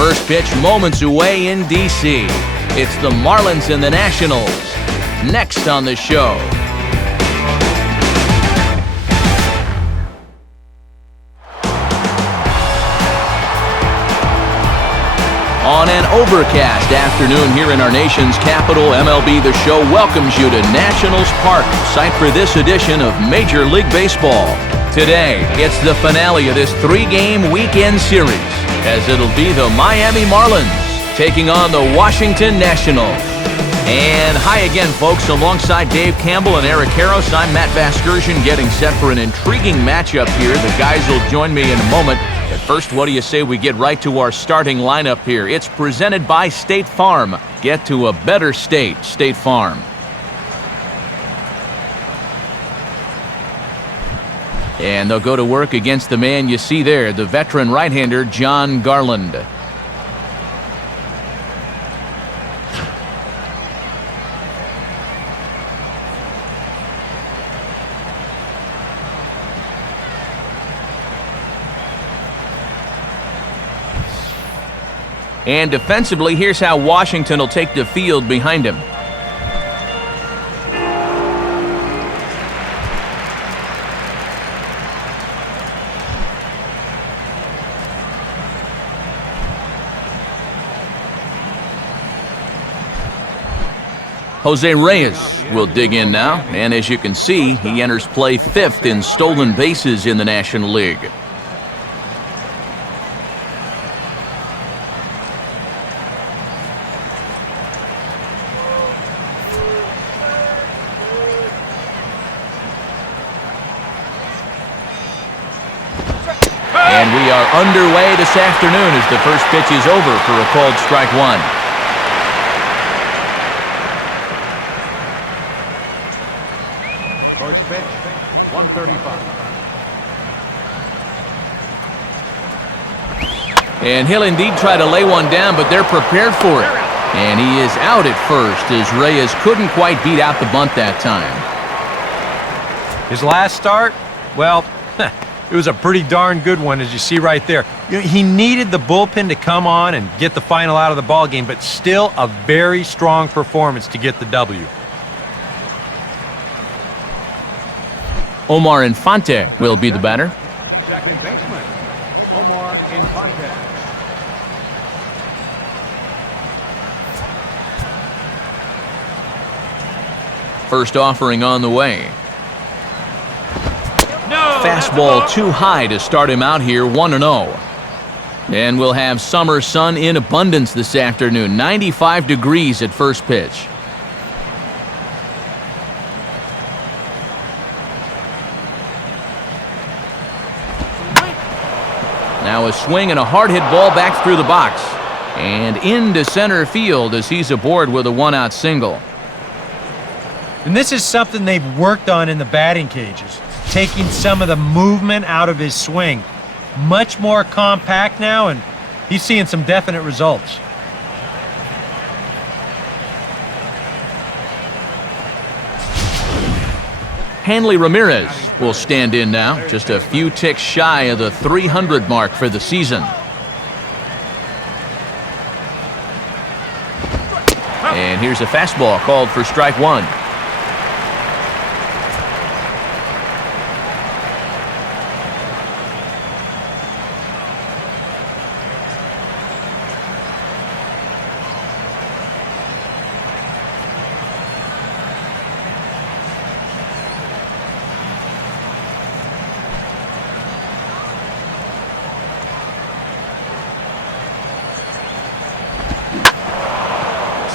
First pitch moments away in D.C. It's the Marlins and the Nationals. Next on the show. On an overcast afternoon here in our nation's capital, MLB The Show welcomes you to Nationals Park, site for this edition of Major League Baseball. Today, it's the finale of this three-game weekend series, as it'll be the Miami Marlins taking on the Washington Nationals. And hi again, folks. Alongside Dave Campbell and Eric Harros, I'm Matt Vasgersian, getting set for an intriguing matchup here. The guys will join me in a moment. But first, what do you say we get right to our starting lineup here? It's presented by State Farm. Get to a better state, State Farm. And they'll go to work against the man you see there, the veteran right-hander, John Garland. And defensively, here's how Washington will take the field behind him. Jose Reyes will dig in now, and as you can see, he enters play 5th in stolen bases in the National League. And we are underway this afternoon as the first pitch is over for a called strike one. First pitch, 135. And he'll indeed try to lay one down, but they're prepared for it. And he is out at first as Reyes couldn't quite beat out the bunt that time. His last start, well, it was a pretty darn good one, as you see right there. He needed the bullpen to come on and get the final out of the ball game, but still a very strong performance to get the W. Omar Infante will be the batter. Second baseman, Omar Infante. First offering on the way. Fastball too high to start him out here, 1-0. And we'll have summer sun in abundance this afternoon, 95 degrees at first pitch. Now a swing and a hard hit ball back through the box. And into center field as he's aboard with a one-out single. And this is something they've worked on in the batting cages, taking some of the movement out of his swing. Much more compact now, and he's seeing some definite results. Hanley Ramirez will stand in now, just a few ticks shy of the 300 mark for the season. And here's a fastball called for strike one.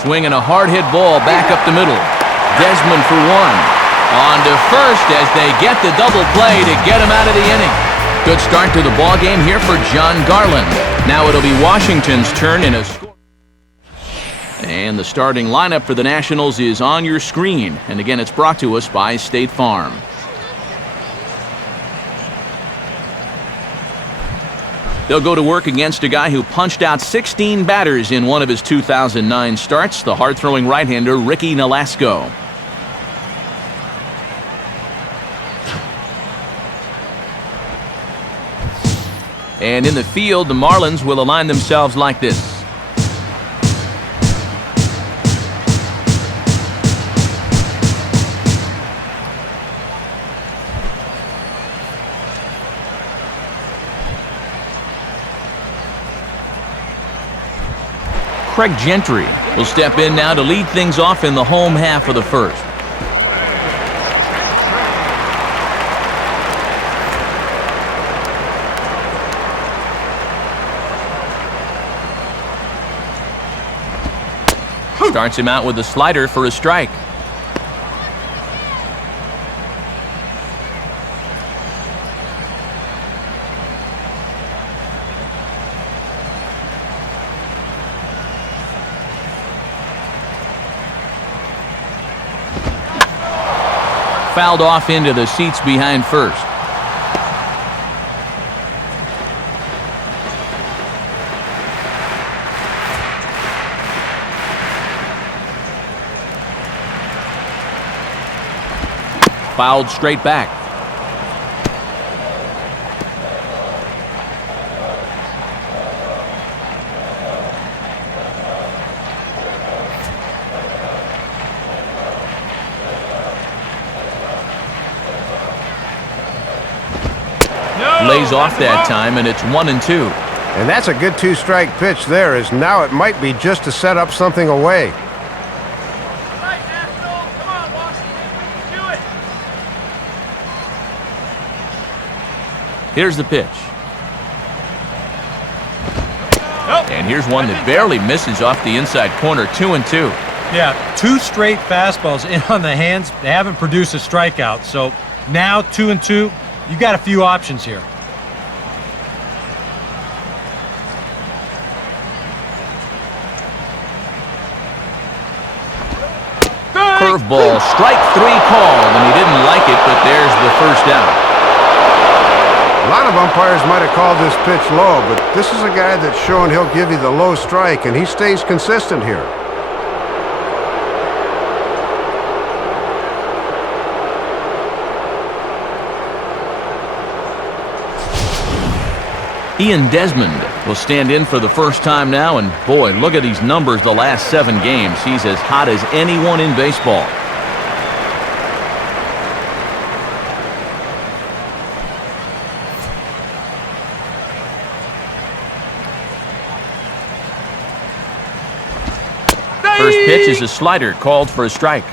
Swinging a hard hit ball back up the middle. Desmond for one. On to first as they get the double play to get him out of the inning. Good start to the ball game here for John Garland. Now it'll be Washington's turn in a score. And the starting lineup for the Nationals is on your screen. And again, it's brought to us by State Farm. They'll go to work against a guy who punched out 16 batters in one of his 2009 starts, the hard-throwing right-hander Ricky Nolasco. And in the field, the Marlins will align themselves like this. Craig Gentry will step in now to lead things off in the home half of the first. Starts him out with a slider for a strike. Fouled off into the seats behind first. Fouled straight back. Lays off that time, and it's 1-2. And that's a good two-strike pitch there, as now it might be just to set up something away. Here's the pitch. And here's one that barely misses off the inside corner, 2-2. Yeah, 2 straight fastballs in on the hands. They haven't produced a strikeout, so now 2-2. You got a few options here. Curveball, strike 3 called, and he didn't like it, but there's the first out. A lot of umpires might have called this pitch low, but this is a guy that's shown he'll give you the low strike, and he stays consistent here. Ian Desmond will stand in for the first time now, and boy, look at these numbers the last 7 games. He's as hot as anyone in baseball. First pitch is a slider called for a strike.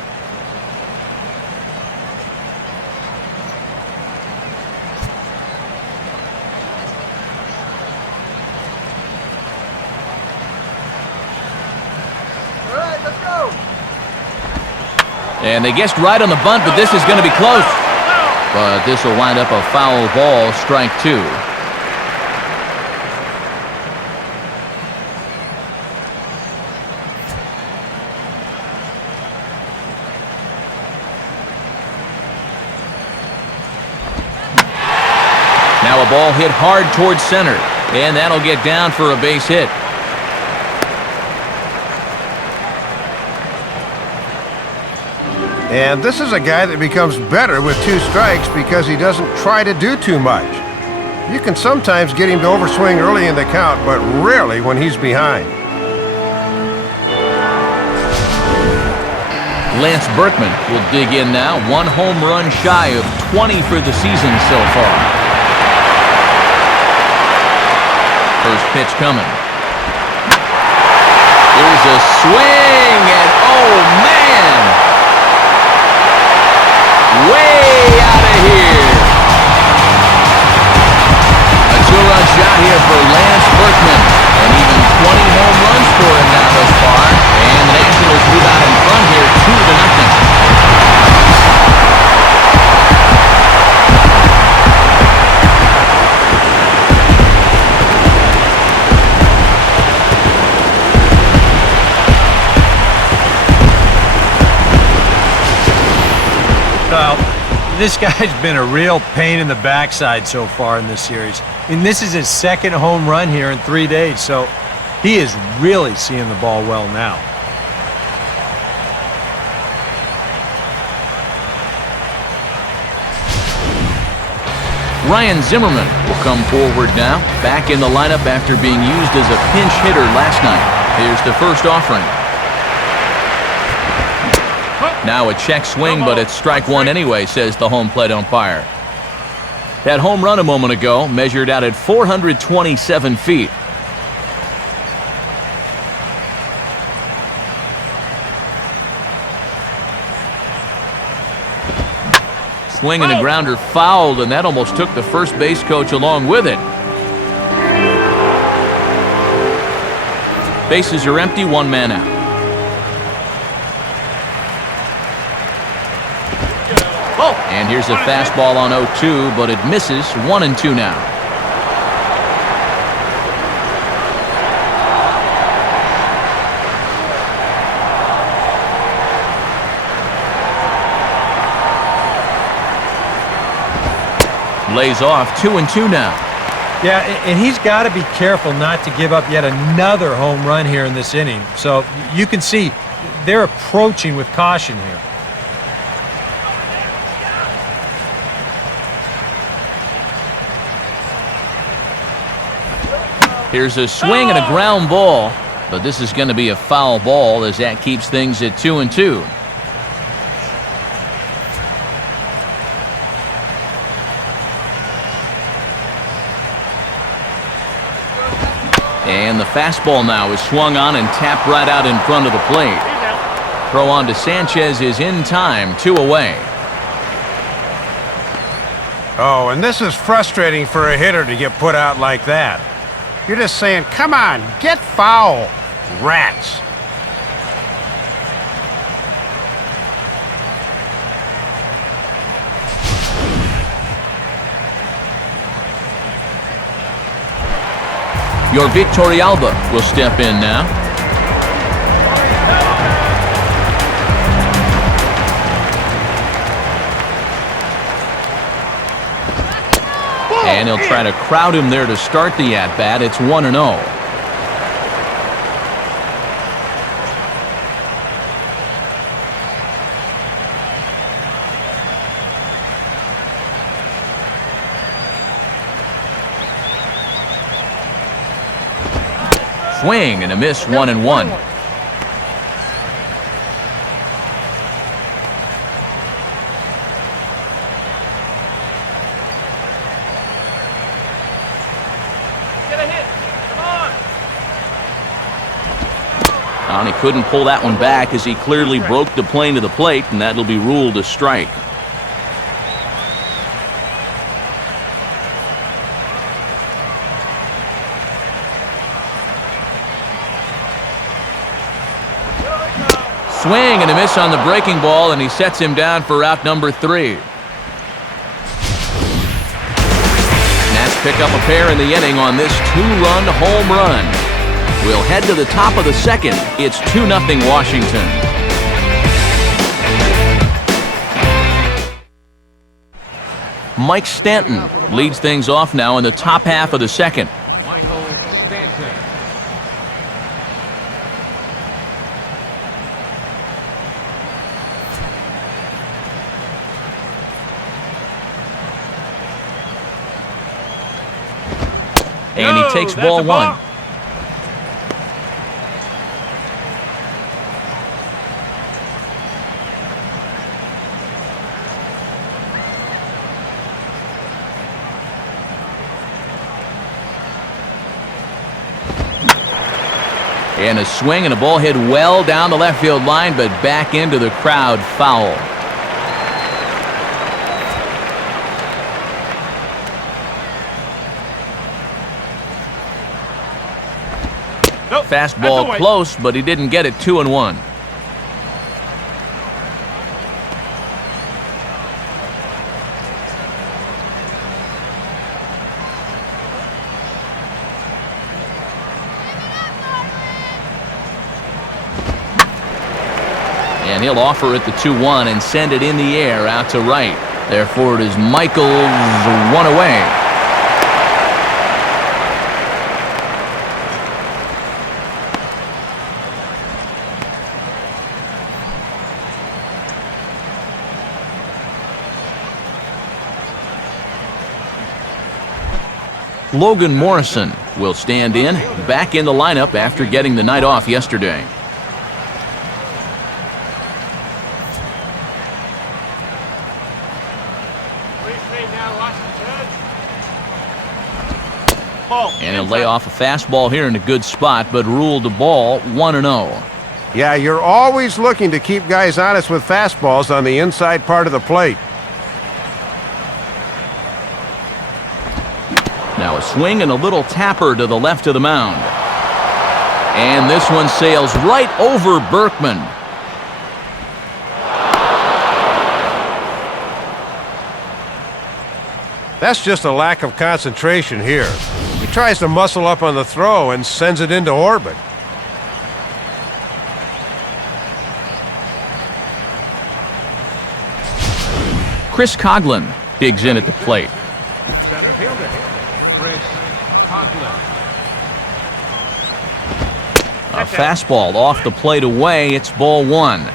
And they guessed right on the bunt, but this is going to be close. But this will wind up a foul ball, strike 2. Now a ball hit hard towards center, and that'll get down for a base hit. And this is a guy that becomes better with 2 strikes because he doesn't try to do too much. You can sometimes get him to overswing early in the count, but rarely when he's behind. Lance Berkman will dig in now, 1 home run shy of 20 for the season so far. First pitch coming. Here's a swing, and oh man! Way out of here. A 2-run shot here for Lance Berkman. And even 20 home runs for him now thus far. And the Nationals move out in front here 2-0. Well, this guy's been a real pain in the backside so far in this series. And this is his 2nd home run here in 3 days, so he is really seeing the ball well now. Ryan Zimmerman will come forward now, back in the lineup after being used as a pinch hitter last night. Here's the first offering. Now a check swing, but it's strike one anyway, says the home plate umpire. That home run a moment ago measured out at 427 feet. Swing and a grounder fouled, and that almost took the first base coach along with it. Bases are empty, one man out. And here's a fastball on 0-2, but it misses. 1-2 now. Lays off. 2-2 now. Yeah, and he's got to be careful not to give up yet another home run here in this inning. So you can see they're approaching with caution here. Here's a swing and a ground ball, but this is going to be a foul ball as that keeps things at 2-2. And the fastball now is swung on and tapped right out in front of the plate. Throw on to Sanchez is in time, 2 away. Oh, and this is frustrating for a hitter to get put out like that. You're just saying, come on, get foul, rats. Your Victorialba will step in now. And he'll try to crowd him there to start the at-bat. It's 1-0. Swing and a miss, 1-1. And he couldn't pull that one back as he clearly broke the plane to the plate, and that'll be ruled a strike. Swing and a miss on the breaking ball, and he sets him down for out number 3. Nats pick up a pair in the inning on this 2-run home run. We'll head to the top of the second. It's 2-0 Washington. Mike Stanton leads things off now in the top half of the second. Michael Stanton. And he takes ball 1. And a swing and a ball hit well down the left field line, but back into the crowd, foul. Nope, fastball close, but he didn't get it. 2-1. And he'll offer it the 2-1 and send it in the air out to right. Therefore, it is Michaels 1 away. Logan Morrison will stand in, back in the lineup after getting the night off yesterday. And he'll lay off a fastball here in a good spot, but ruled the ball 1-0. Yeah, you're always looking to keep guys honest with fastballs on the inside part of the plate. Now a swing and a little tapper to the left of the mound. And this one sails right over Berkman. That's just a lack of concentration here. He tries to muscle up on the throw and sends it into orbit. Chris Coghlan digs in at the plate. Center fielder, Chris Coghlan. A fastball off the plate away. It's ball one.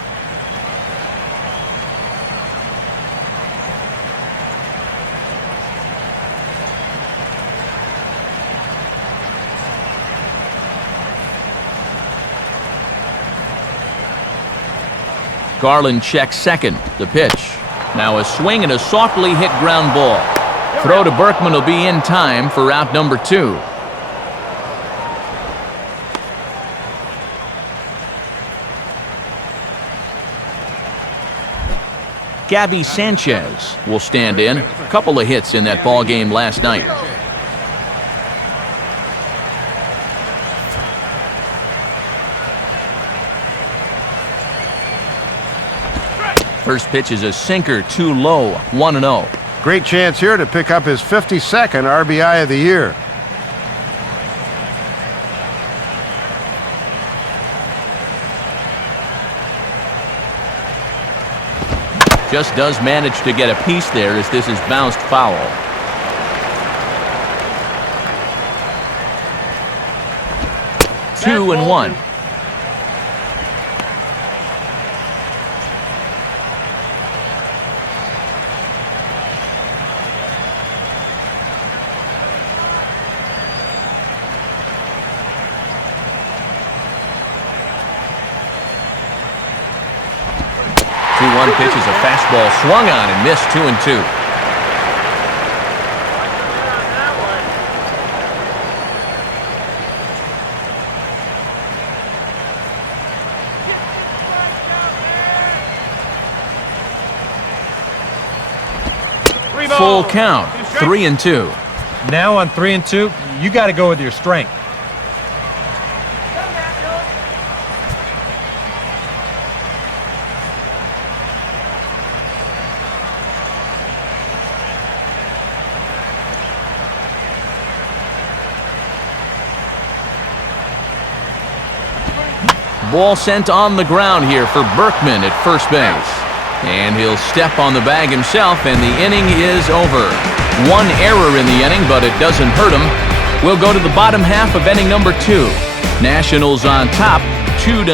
Garland checks second. The pitch. Now a swing and a softly hit ground ball. Throw to Berkman will be in time for out number 2. Gabby Sanchez will stand in. A couple of hits in that ball game last night. First pitch is a sinker, too low, 1-0. Great chance here to pick up his 52nd RBI of the year. Just does manage to get a piece there as this is bounced foul. Two and one. Pitch is a fastball swung on and missed. 2-2. Full count. 3-2. Now on 3-2, you got to go with your strength. Ball sent on the ground here for Berkman at first base. And he'll step on the bag himself, and the inning is over. One error in the inning, but it doesn't hurt him. We'll go to the bottom half of inning number 2. Nationals on top, 2-0.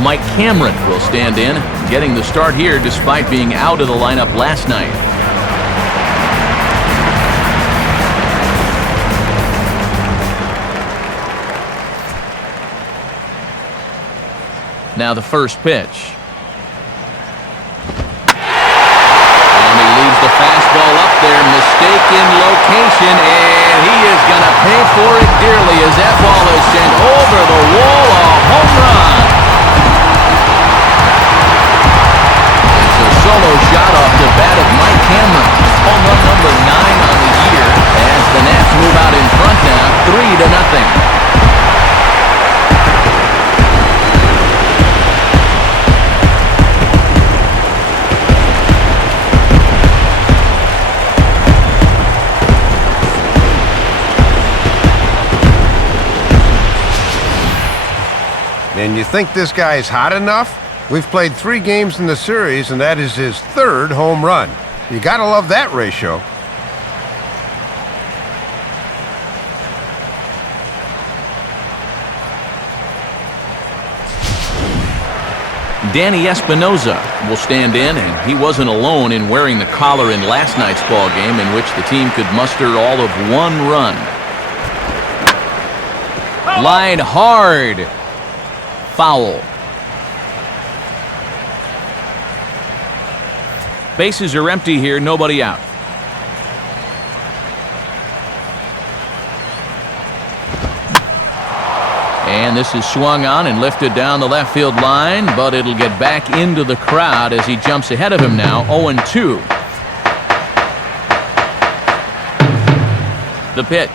Mike Cameron will stand in, getting the start here despite being out of the lineup last night. Now the first pitch. And he leaves the fastball up there, mistaken location, and he is going to pay for it dearly as that ball is sent over the wall, a home run. It's a solo shot off the bat of Mike Cameron. Home run number 9 on the year as the Nats move out in front now, 3-0. And you think this guy's hot enough? We've played 3 games in the series, and that is his 3rd home run. You gotta love that ratio. Danny Espinoza will stand in, and he wasn't alone in wearing the collar in last night's ball game, in which the team could muster all of 1 run. Line hard. Foul. Bases are empty here, nobody out. And this is swung on and lifted down the left field line, but it'll get back into the crowd as he jumps ahead of him now, 0-2. The pitch.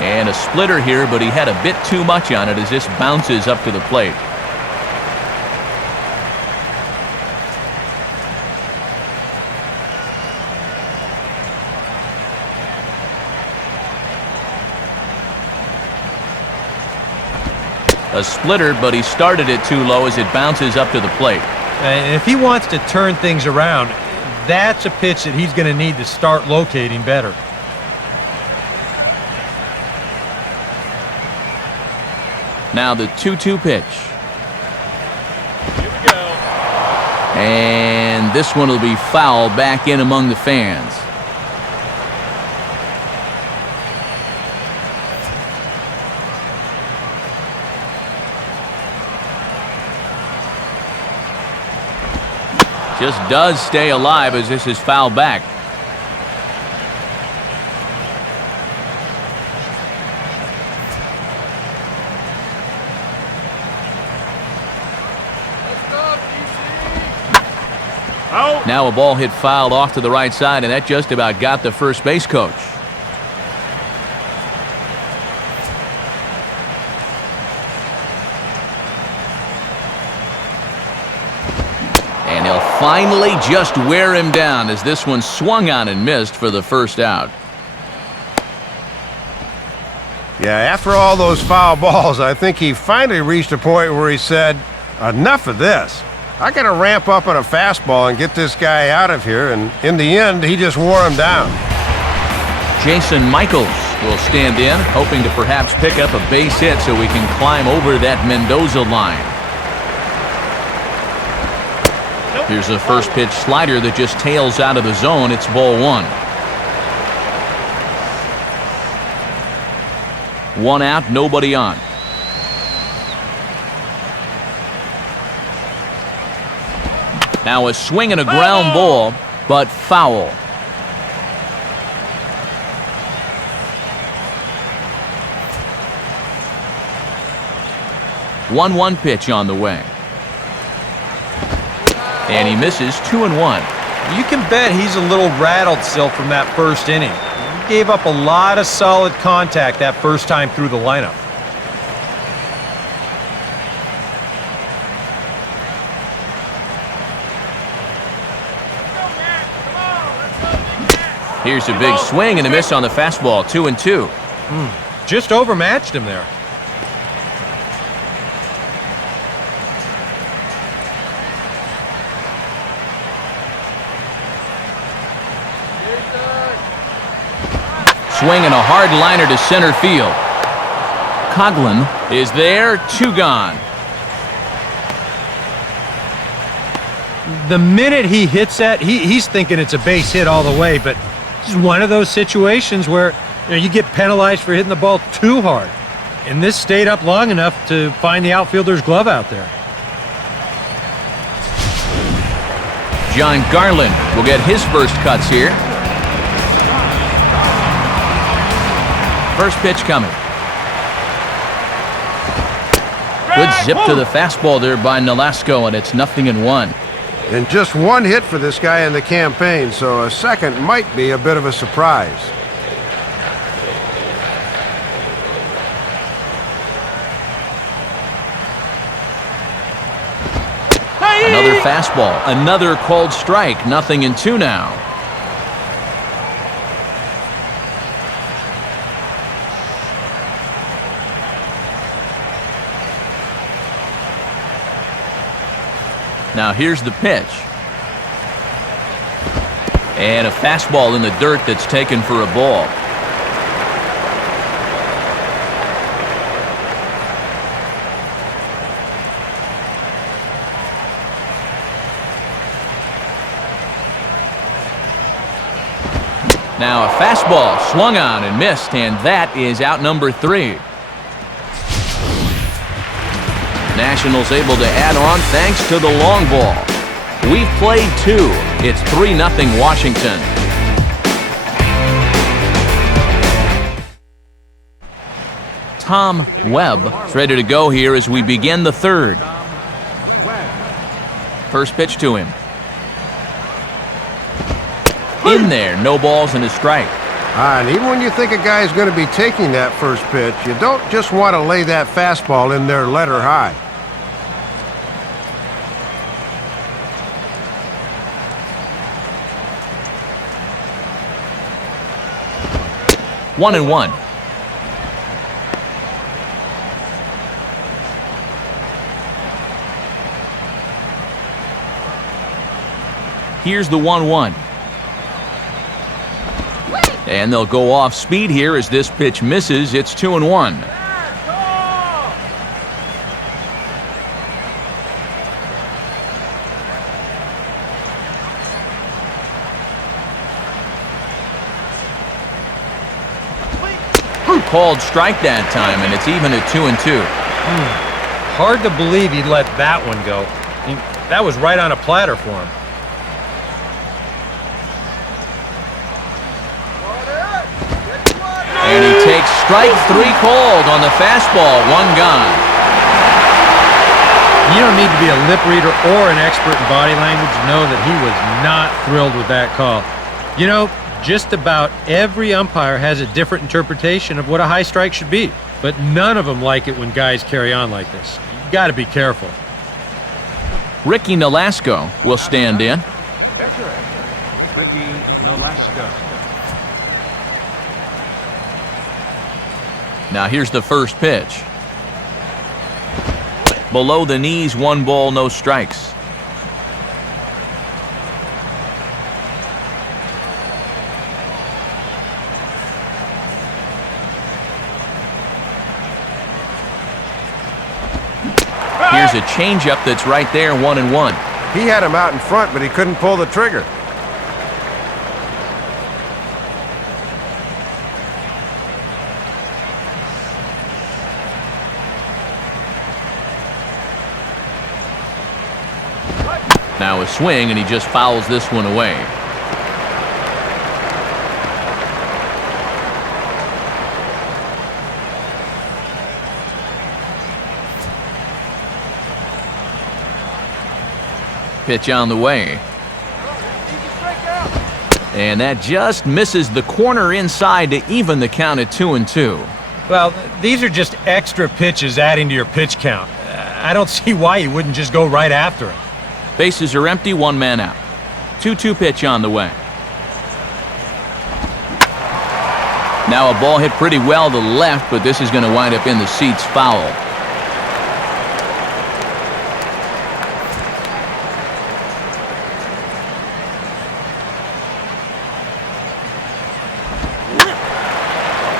And a splitter here, but he had a bit too much on it as this bounces up to the plate. A splitter, but he started it too low as it bounces up to the plate. And if he wants to turn things around, that's a pitch that he's going to need to start locating better. Now the 2-2 pitch. Here we go. And this one will be foul back in among the fans. Just does stay alive as this is fouled back. Out. Now a ball hit fouled off to the right side, and that just about got the first base coach. And he'll finally just wear him down as this one swung on and missed for the first out. Yeah, after all those foul balls, I think he finally reached a point where he said, enough of this. I got to ramp up on a fastball and get this guy out of here, and in the end, he just wore him down. Jason Michaels will stand in, hoping to perhaps pick up a base hit so we can climb over that Mendoza line. Here's a first pitch slider that just tails out of the zone. It's ball 1. 1 out, nobody on. Now a swing and a ground ball, but foul. One pitch on the way. And he misses 2-1. You can bet he's a little rattled still from that first inning. He gave up a lot of solid contact that first time through the lineup. Here's a big swing and a miss on the fastball, 2-2. Just overmatched him there. Swing and a hard liner to center field. Coughlin is there, 2 gone. The minute he hits that, he's thinking it's a base hit all the way, but it's one of those situations where you get penalized for hitting the ball too hard. And this stayed up long enough to find the outfielder's glove out there. John Garland will get his first cuts here. First pitch coming. Good zip to the fastball there by Nolasco, and it's 0-1. And just 1 hit for this guy in the campaign, so a second might be a bit of a surprise. Another fastball, another called strike, 0-2 now. Now here's the pitch. And a fastball in the dirt that's taken for a ball. Now a fastball swung on and missed, and that is out number 3. Nationals able to add on thanks to the long ball. We've played 2. It's 3-0 Washington. Tom Webb is ready to go here as we begin the 3rd. First pitch to him. In there, no balls and a strike. And even when you think a guy's going to be taking that first pitch, you don't just want to lay that fastball in there letter high. One and one. Here's the 1-1. And they'll go off speed here as this pitch misses. It's 2-1. Called strike that time, and it's even at 2-2. Hard to believe he'd let that one go. I mean, that was right on a platter for him. And he takes strike 3 called on the fastball. 1 gone. You don't need to be a lip reader or an expert in body language to know that he was not thrilled with that call. You know, just about every umpire has a different interpretation of what a high strike should be, but none of them like it when guys carry on like this. You got to be careful. Ricky Nolasco will stand in. Pitcher, Ricky Nolasco. Now here's the first pitch. Below the knees, 1 ball, no strikes. Here's a changeup that's right there, 1-1. He had him out in front, but he couldn't pull the trigger. Now a swing, and he just fouls this one away. Pitch on the way. And that just misses the corner inside to even the count at 2-2. Well, these are just extra pitches adding to your pitch count. I don't see why you wouldn't just go right after him. Bases are empty, 1 man out. 2-2 pitch on the way. Now a ball hit pretty well to the left, but this is going to wind up in the seats foul.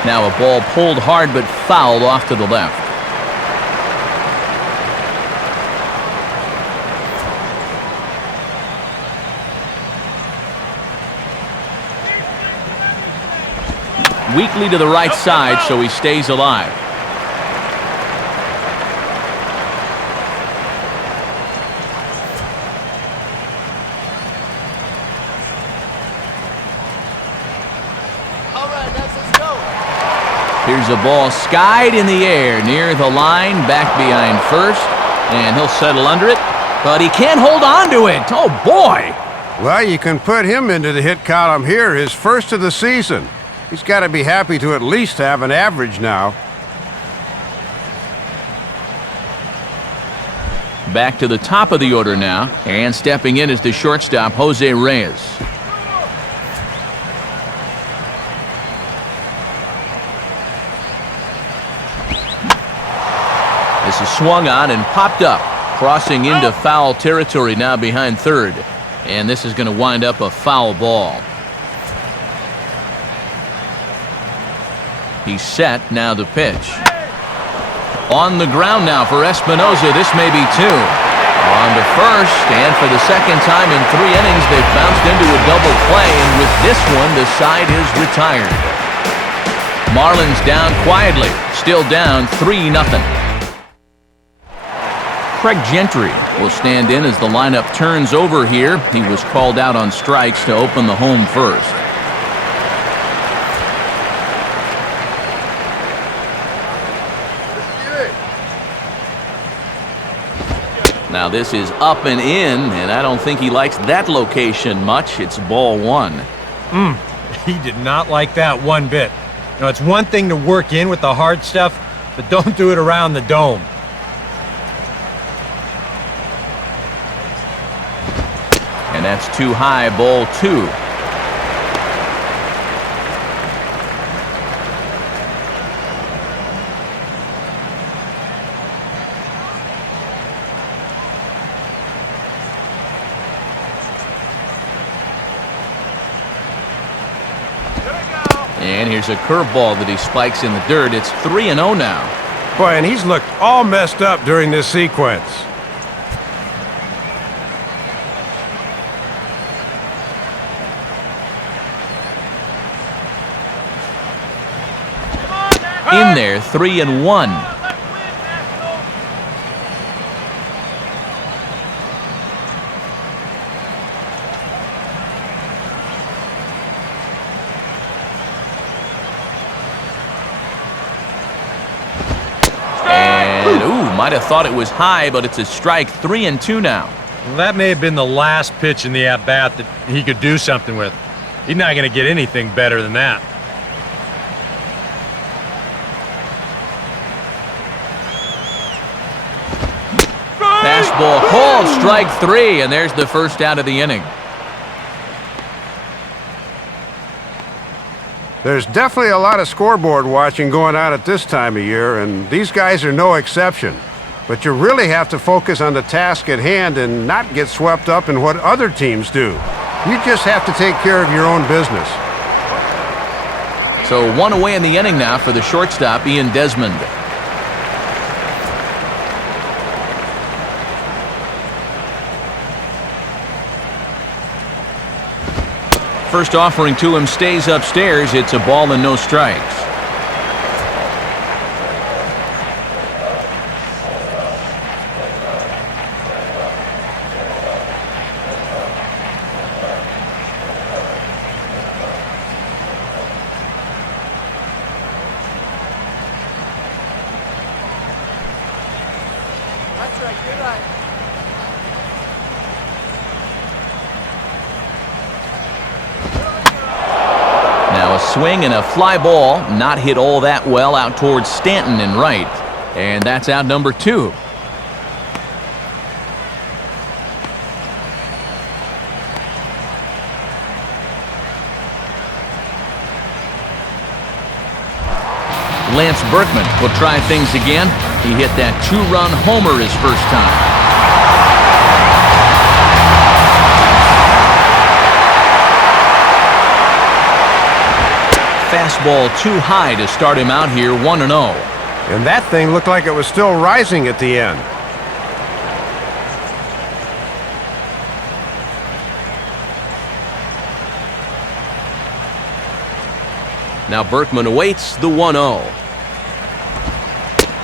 Now a ball pulled hard but fouled off to the left. Weakly to the right side, so he stays alive. Here's a ball skied in the air near the line, back behind first, and he'll settle under it, but he can't hold on to it. Oh, boy! Well, you can put him into the hit column here, his first of the season. He's got to be happy to at least have an average now. Back to the top of the order now, and stepping in is the shortstop, Jose Reyes. This is swung on and popped up, crossing into foul territory now behind third. And this is going to wind up a foul ball. He's set, now the pitch. On the ground now for Espinosa, this may be 2. On to first, and for the second time in 3 innings, they've bounced into a double play, and with this one, the side is retired. Marlins down quietly, still down 3-0. Craig Gentry will stand in as the lineup turns over here. He was called out on strikes to open the home first. Now this is up and in, and I don't think he likes that location much. It's ball 1. He did not like that one bit. You know, it's one thing to work in with the hard stuff, but don't do it around the dome. And that's too high, ball 2. And here's a curveball that he spikes in the dirt. It's 3-0 now. Boy, and he's looked all messed up during this sequence. In there, 3-1. Might have thought it was high, but it's a strike. 3-2 now. Well, that may have been the last pitch in the at-bat that he could do something with. He's not going to get anything better than that. Fastball called, strike 3, and there's the first out of the inning. There's definitely a lot of scoreboard watching going on at this time of year, and these guys are no exception. But you really have to focus on the task at hand and not get swept up in what other teams do. You just have to take care of your own business. So 1 away in the inning now for the shortstop, Ian Desmond. First offering to him stays upstairs. It's a ball and no strikes. Swing and a fly ball, not hit all that well out towards Stanton and right. And that's out number 2. Lance Berkman will try things again. He hit that 2-run homer his first time. Fastball too high to start him out here, 1-0. And that thing looked like it was still rising at the end. Now Berkman awaits the 1-0.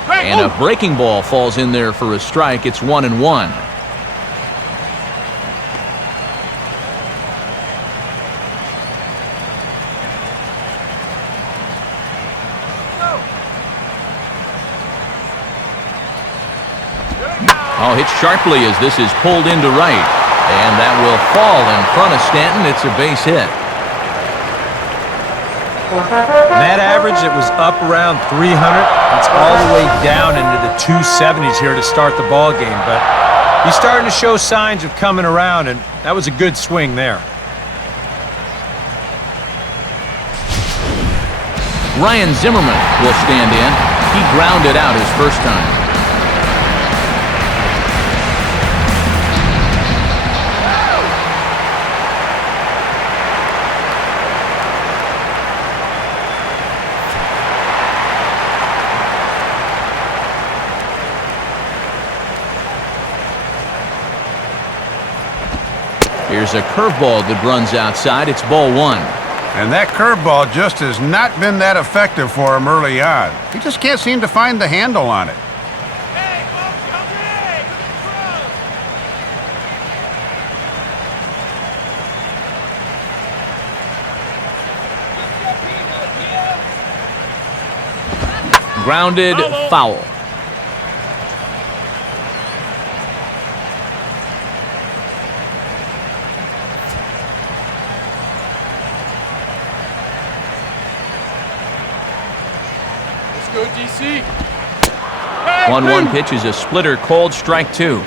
And a breaking ball falls in there for a strike. It's 1-1. Oh, hit sharply as this is pulled into right. And that will fall in front of Stanton. It's a base hit. That average, it was up around 300. It's all the way down into the 270s here to start the ball game. But he's starting to show signs of coming around, and that was a good swing there. Ryan Zimmerman will stand in. He grounded out his first time. Here's a curveball that runs outside. It's ball one. And that curveball just has not been that effective for him early on. He just can't seem to find the handle on it. Grounded, foul. Let's go, DC. 1-1 pitch is a splitter, called strike two.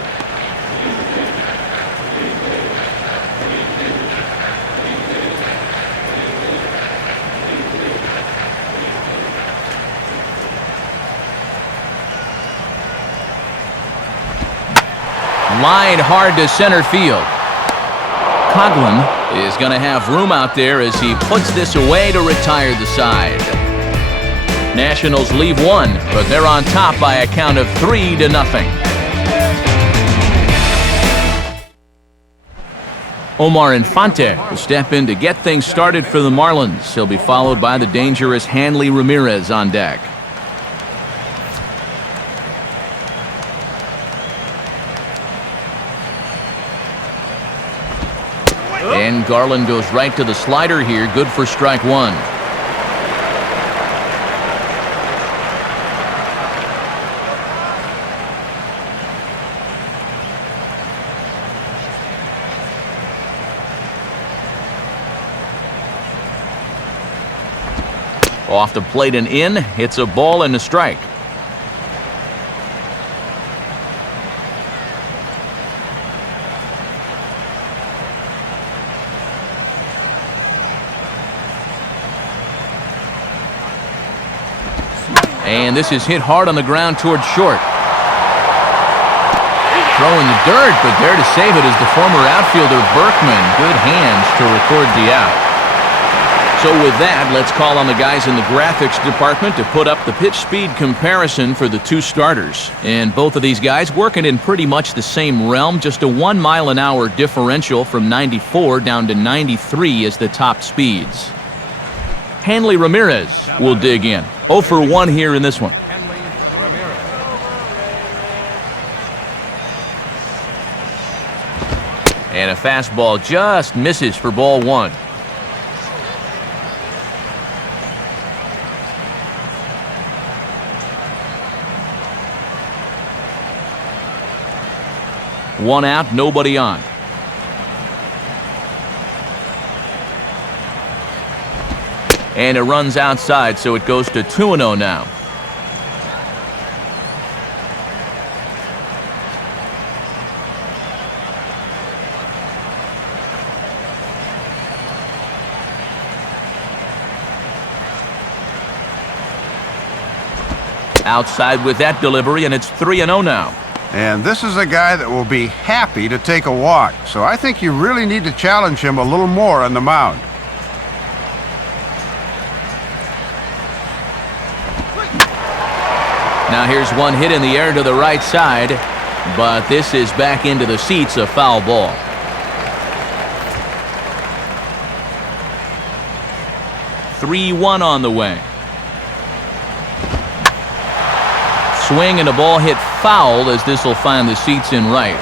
Line hard to center field. Coughlin is going to have room out there as he puts this away to retire the side. Nationals leave one, but they're on top by a count of 3-0. Omar Infante will step in to get things started for the Marlins. He'll be followed by the dangerous Hanley Ramirez on deck. And Garland goes right to the slider here, good for strike one. Off the plate and in, it's a ball and a strike. And this is hit hard on the ground towards short. Throwing the dirt, but there to save it is the former outfielder Berkman. Good hands to record the out. So with that, let's call on the guys in the graphics department to put up the pitch speed comparison for the two starters. And both of these guys working in pretty much the same realm, just a 1 mile an hour differential from 94 down to 93 as the top speeds. Hanley Ramirez will dig in. 0 for 1 here in this one. Hanley Ramirez. And a fastball just misses for ball one. One out, nobody on. And it runs outside, so it goes to 2-0 now. Outside with that delivery, and it's 3-0 now. And this is a guy that will be happy to take a walk. So I think you really need to challenge him a little more on the mound. Now here's one hit in the air to the right side, but this is back into the seats, a foul ball. (3-1) on the way. Swing and a ball hit foul as this will find the seats in right.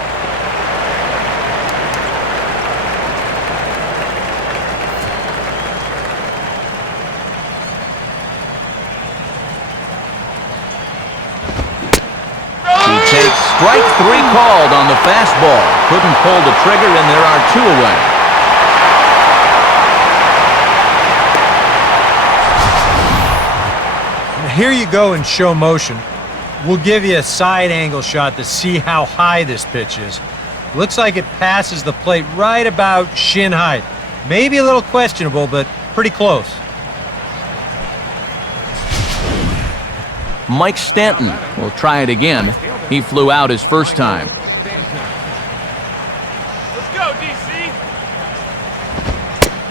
He takes strike three called on the fastball. Couldn't pull the trigger, and there are two away. Here you go in show motion. We'll give you a side angle shot to see how high this pitch is. Looks like it passes the plate right about shin height. Maybe a little questionable, but pretty close. Mike Stanton will try it again. He flew out his first time. Let's go, DC.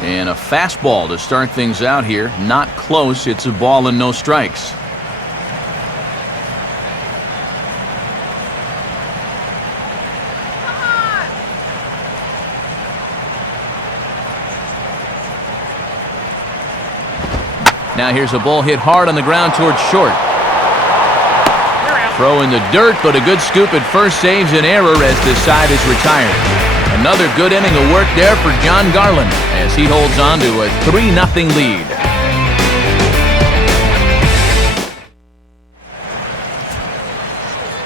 And a fastball to start things out here. Not close. It's a ball and no strikes. Now here's a ball hit hard on the ground towards short. Throw in the dirt, but a good scoop at first saves an error as this side is retired. Another good inning of work there for John Garland as he holds on to a 3-0 lead.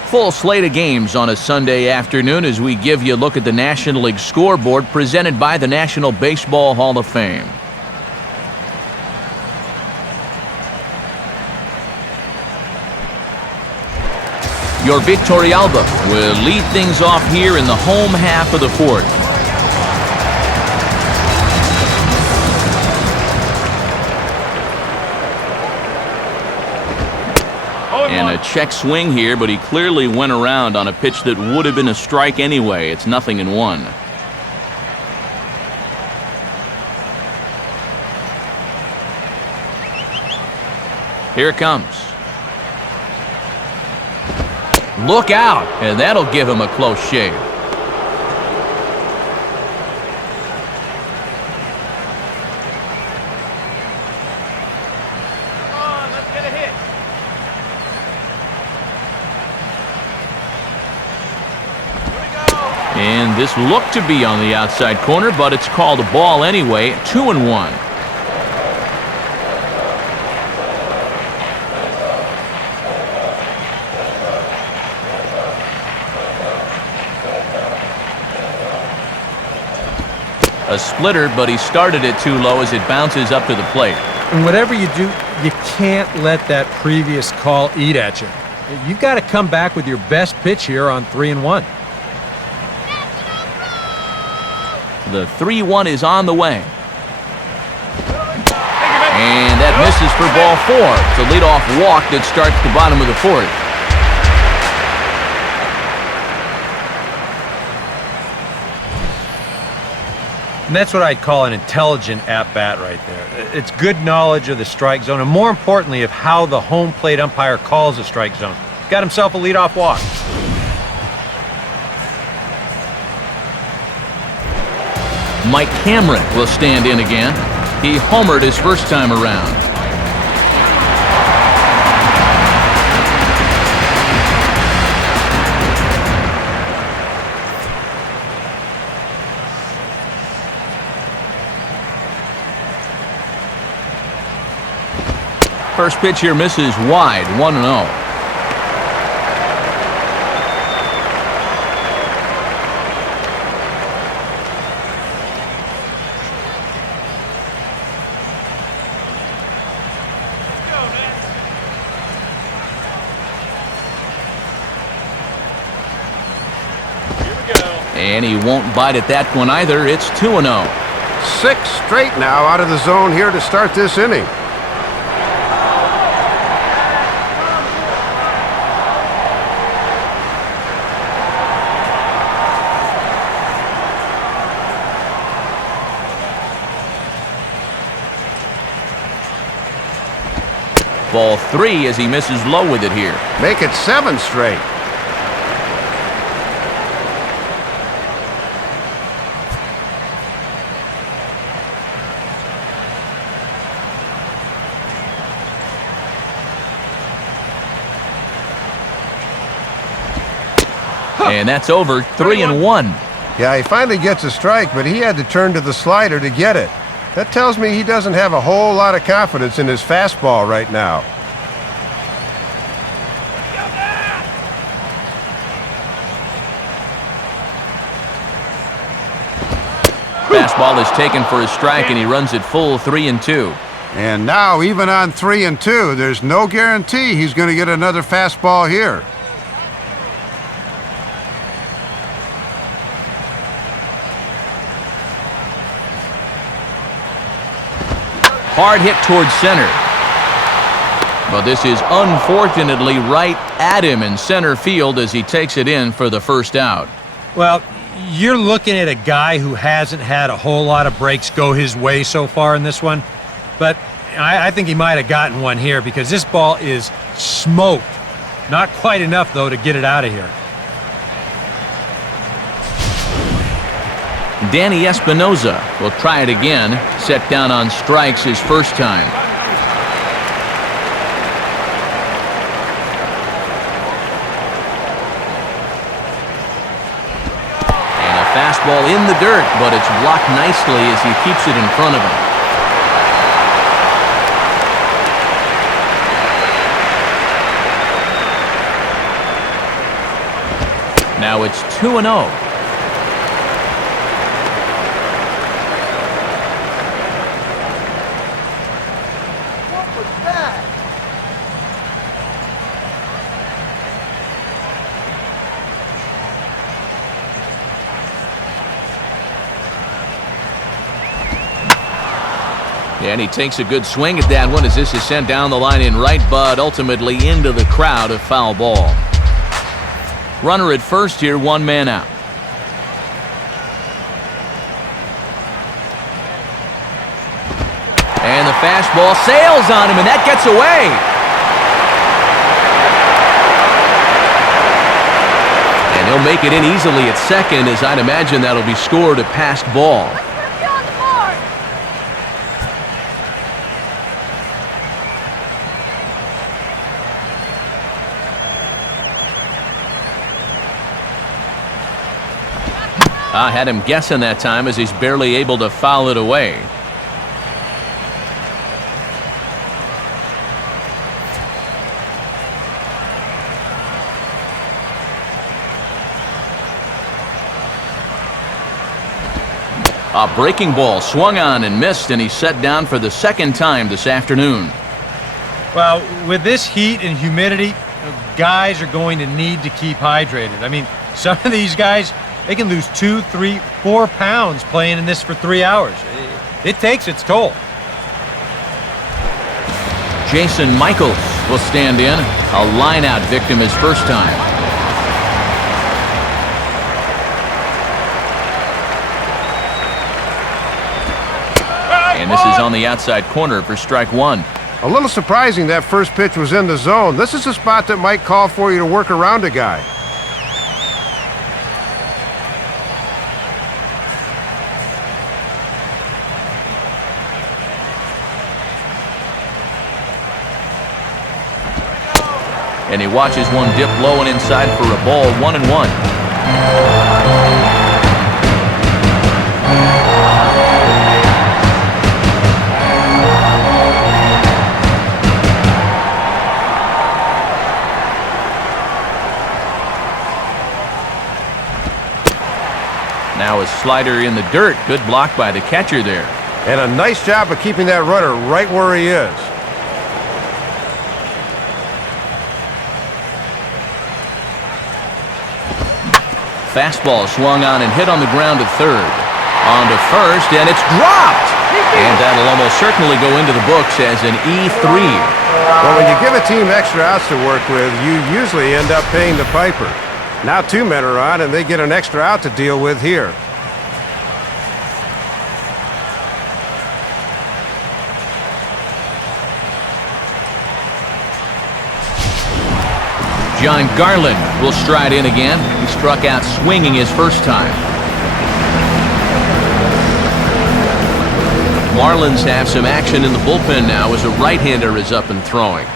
Full slate of games on a Sunday afternoon as we give you a look at the National League scoreboard presented by the National Baseball Hall of Fame. Your Victorialba will lead things off here in the home half of the fourth. And a check swing here, but he clearly went around on a pitch that would have been a strike anyway. It's 0-1. Here it comes. Look out, and that'll give him a close shave. Come on, let's get a hit. Here we go. And this looked to be on the outside corner, but it's called a ball anyway. 2-1. A splitter, but he started it too low as it bounces up to the plate. And whatever you do, you can't let that previous call eat at you. You've got to come back with your best pitch here on 3-1. The 3-1 is on the way. And that misses for ball 4. It's a leadoff walk that starts the bottom of the fourth. And that's what I'd call an intelligent at-bat right there. It's good knowledge of the strike zone, and more importantly, of how the home plate umpire calls the strike zone. Got himself a leadoff walk. Mike Cameron will stand in again. He homered his first time around. First pitch here misses wide, 1-0. And he won't bite at that one either. It's 2-0. 6 straight now out of the zone here to start this inning. Ball 3 as he misses low with it here. Make it 7 straight. And that's over. 3-1. Yeah, he finally gets a strike, but he had to turn to the slider to get it. That tells me he doesn't have a whole lot of confidence in his fastball right now. Fastball is taken for a strike, and he runs it full 3-2. And now, even on 3-2, there's no guarantee he's going to get another fastball here. Hard hit towards center. But this is unfortunately right at him in center field as he takes it in for the first out. Well, you're looking at a guy who hasn't had a whole lot of breaks go his way so far in this one. But I think he might have gotten one here because this ball is smoked. Not quite enough, though, to get it out of here. Danny Espinoza will try it again. Set down on strikes his first time. fastball in the dirt, but it's blocked nicely as he keeps it in front of him. Now it's 2-0. And he takes a good swing at that one as this is sent down the line in right, but ultimately into the crowd, a foul ball. Runner at first here, one man out. And the fastball sails on him, and that gets away. And he'll make it in easily at second, as I'd imagine that'll be scored a passed ball. I had him guessing that time as he's barely able to foul it away. A breaking ball swung on and missed, and he's set down for the second time this afternoon. Well, with this heat and humidity, guys are going to need to keep hydrated. I mean, some of these guys, they can lose 2, 3, 4 pounds playing in this for 3 hours. It takes its toll. Jason Michaels will stand in. A line-out victim his first time. And this is on the outside corner for strike one. A little surprising that first pitch was in the zone. This is a spot that might call for you to work around a guy. And he watches one dip low and inside for a ball, 1-1. Now a slider in the dirt. Good block by the catcher there. And a nice job of keeping that runner right where he is. Fastball swung on and hit on the ground to third. On to first, and it's dropped! And that'll almost certainly go into the books as an E3. Well, when you give a team extra outs to work with, you usually end up paying the piper. Now 2 men are on, and they get an extra out to deal with here. John Garland will stride in again. He struck out swinging his first time. Marlins have some action in the bullpen now as a right-hander is up and throwing.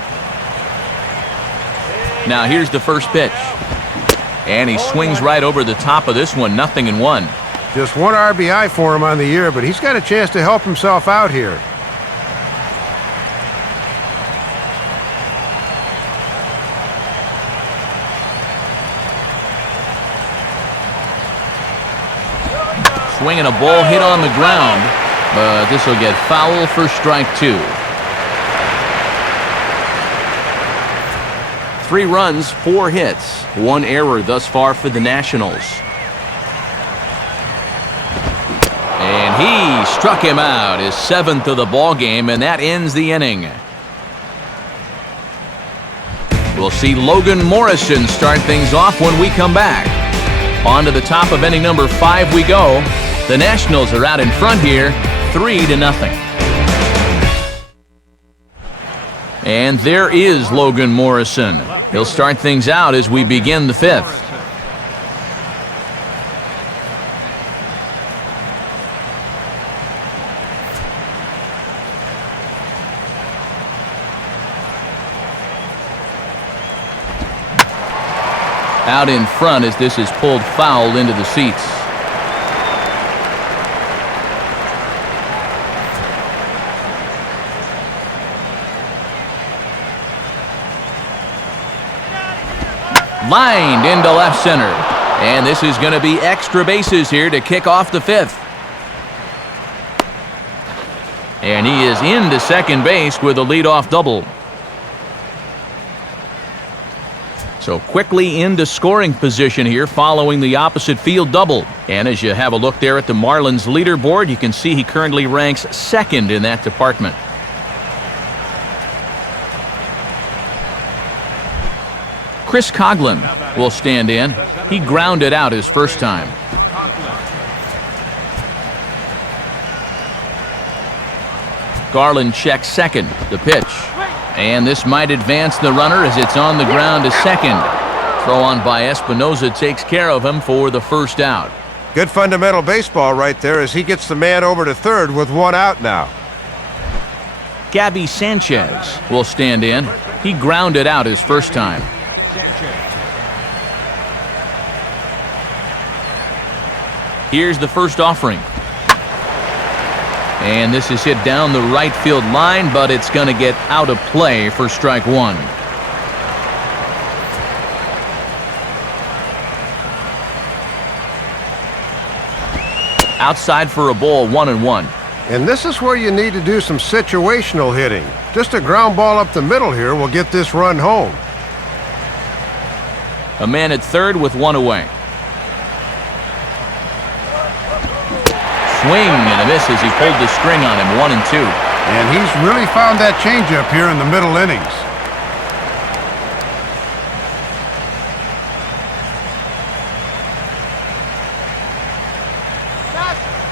Now here's the first pitch. And he swings right over the top of this one, 0-1. Just 1 RBI for him on the year, but he's got a chance to help himself out here. Swinging a ball hit on the ground, but this will get foul for strike 2. 3 runs, 4 hits, 1 error thus far for the Nationals. And he struck him out, his 7th of the ball game, and that ends the inning. We'll see Logan Morrison start things off when we come back. On to the top of inning number 5 we go. The Nationals are out in front here, 3-0. And there is Logan Morrison. He'll start things out as we begin the 5th. Out in front as this is pulled foul into the seats. Lined into left center. And this is going to be extra bases here to kick off the fifth. And he is into second base with a leadoff double. So quickly into scoring position here following the opposite field double. And as you have a look there at the Marlins leaderboard, you can see he currently ranks second in that department. Chris Coughlin will stand in. He grounded out his first time. Garland checks second. The pitch. And this might advance the runner as it's on the ground to second. Throw on by Espinoza takes care of him for the first out. Good fundamental baseball right there as he gets the man over to third with one out now. Gabby Sanchez will stand in. He grounded out his first time. Here's the first offering. And this is hit down the right field line, but it's going to get out of play for strike one. Outside for a ball, 1-1. And this is where you need to do some situational hitting. Just a ground ball up the middle here will get this run home. A man at third with one away. Swing and a miss as he pulled the string on him, 1-2. And he's really found that changeup here in the middle innings.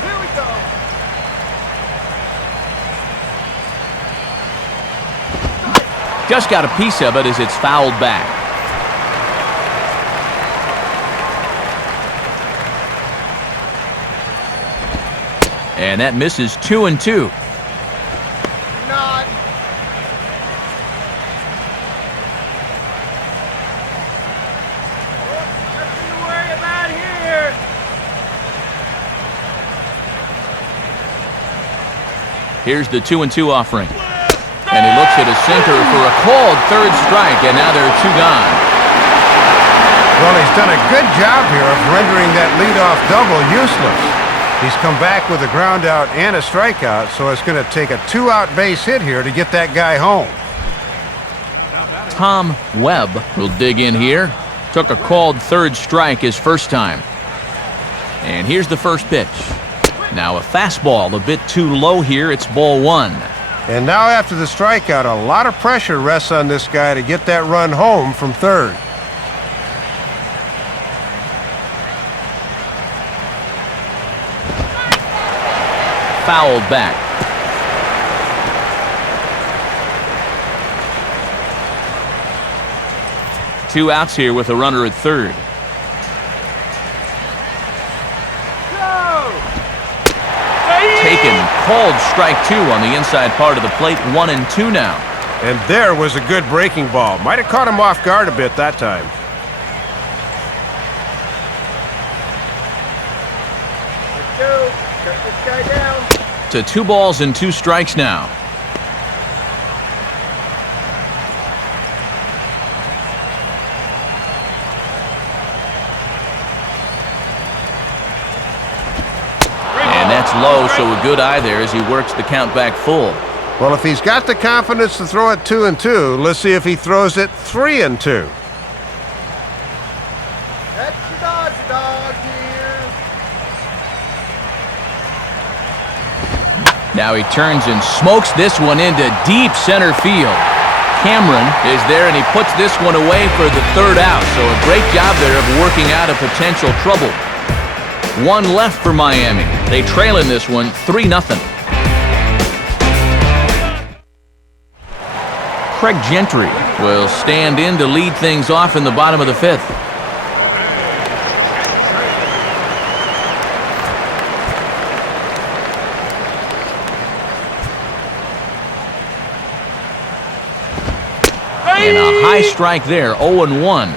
Here we go. Just got a piece of it as it's fouled back. And that misses 2-2. Not. Nothing to worry about here. Here's the 2-2 offering. And he looks at a sinker for a called third strike, and now there are two gone. Well, he's done a good job here of rendering that leadoff double useless. He's come back with a ground out and a strikeout, so it's going to take a two-out base hit here to get that guy home. Tom Webb will dig in here. Took a called third strike his first time. And here's the first pitch. Now a fastball a bit too low here. It's ball one. And now after the strikeout, a lot of pressure rests on this guy to get that run home from third. Fouled back. Two outs here with a runner at third. Taken, called strike two on the inside part of the plate, 1-2 now. And there was a good breaking ball. Might have caught him off guard a bit that time. Let's go. Shut this guy down. To 2 balls and 2 strikes now. And that's low, so a good eye there as he works the count back full. Well, if he's got the confidence to throw it 2-2, let's see if he throws it 3-2. That's the dog here. Now he turns and smokes this one into deep center field. Cameron is there, and he puts this one away for the third out. So a great job there of working out a potential trouble. One left for Miami. They trail in this one 3-0. Craig Gentry will stand in to lead things off in the bottom of the fifth. And a high strike there, 0-1.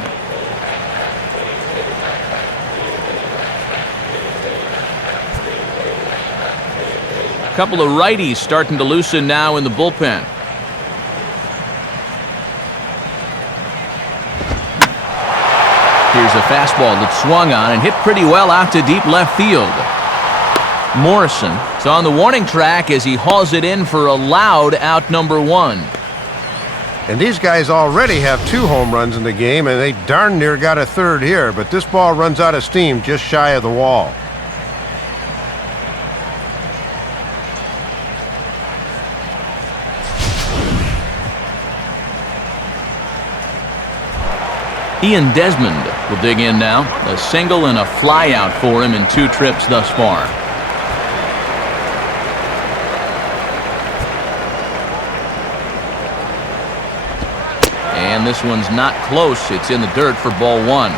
A couple of righties starting to loosen now in the bullpen. Here's a fastball that swung on and hit pretty well out to deep left field. Morrison is on the warning track as he hauls it in for a loud out number 1. And these guys already have 2 home runs in the game, and they darn near got a third here, but this ball runs out of steam just shy of the wall. Ian Desmond will dig in now. A single and a fly out for him in 2 trips thus far. And this one's not close. It's in the dirt for ball 1.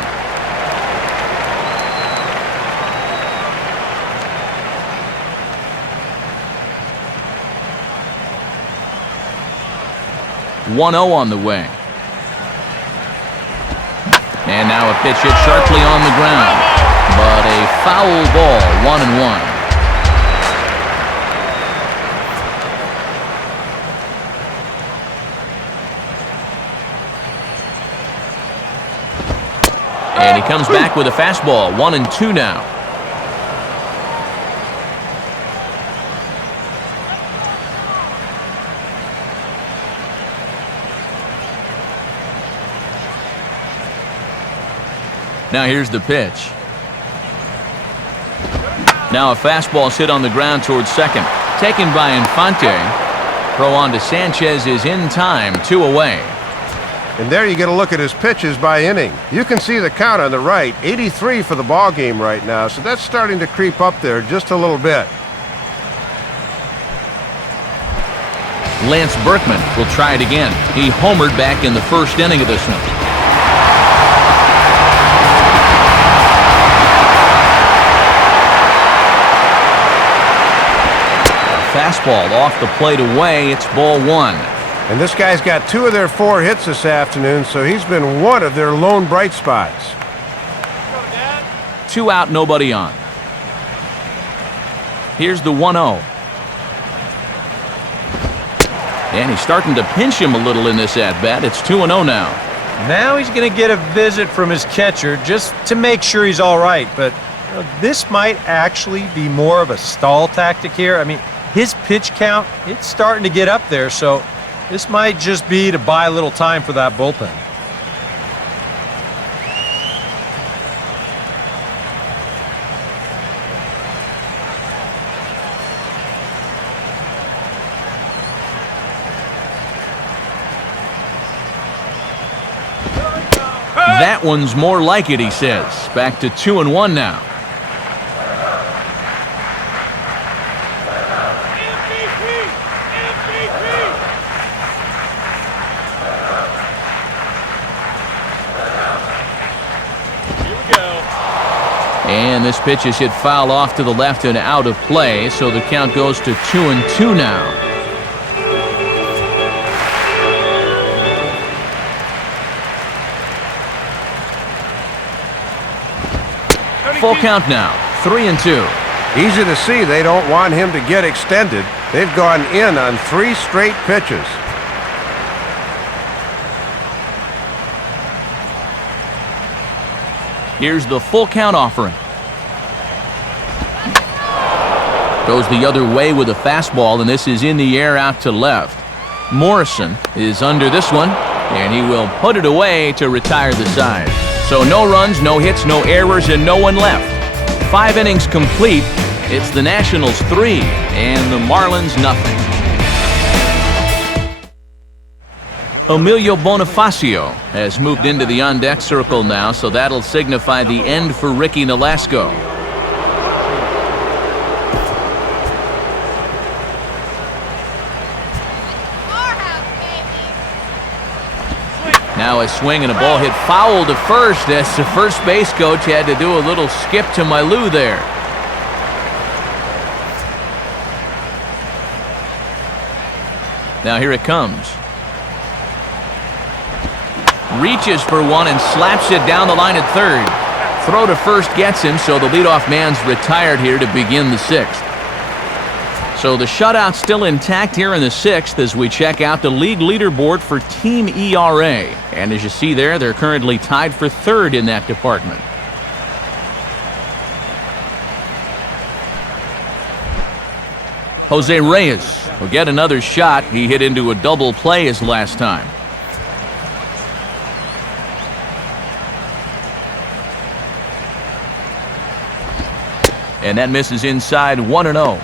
(1-0) on the way. And now a pitch hit sharply on the ground. But a foul ball, 1-1. And he comes back with a fastball, 1-2 now. Now here's the pitch. Now a fastball hit on the ground towards second. Taken by Infante. Throw on to Sanchez is in time, 2 away. And there you get a look at his pitches by inning. You can see the count on the right, 83 for the ball game right now, so that's starting to creep up there just a little bit. Lance Berkman will try it again. He homered back in the first inning of this one. Fastball off the plate away. It's ball 1. And this guy's got 2 of their 4 hits this afternoon, so he's been one of their lone bright spots. 2 out, nobody on. Here's the 1-0. And he's starting to pinch him a little in this at-bat. It's 2-0 now. Now he's going to get a visit from his catcher just to make sure he's all right. But this might actually be more of a stall tactic here. I mean, his pitch count, it's starting to get up there, so this might just be to buy a little time for that bullpen. That one's more like it, he says. Back to 2-1 now. And this pitch is hit foul off to the left and out of play, so the count goes to 2-2 now. Full count now, 3-2. Easy to see they don't want him to get extended. They've gone in on 3 straight pitches. Here's the full count offering. Goes the other way with a fastball, and this is in the air out to left. Morrison is under this one, and he will put it away to retire the side. So no runs, no hits, no errors, and no one left. 5 innings complete. It's the Nationals 3 and the Marlins nothing. Emilio Bonifacio has moved into the on-deck circle now, so that'll signify the end for Ricky Nolasco. Now a swing and a ball hit foul to first as the first base coach had to do a little skip to Mailou there. Now here it comes. Reaches for one and slaps it down the line at third. Throw to first gets him, so the leadoff man's retired here to begin the 6th. So the shutout's still intact here in the 6th as we check out the league leaderboard for team ERA. And as you see there, they're currently tied for 3rd in that department. Jose Reyes will get another shot. He hit into a double play his last time. And that misses inside 1-0.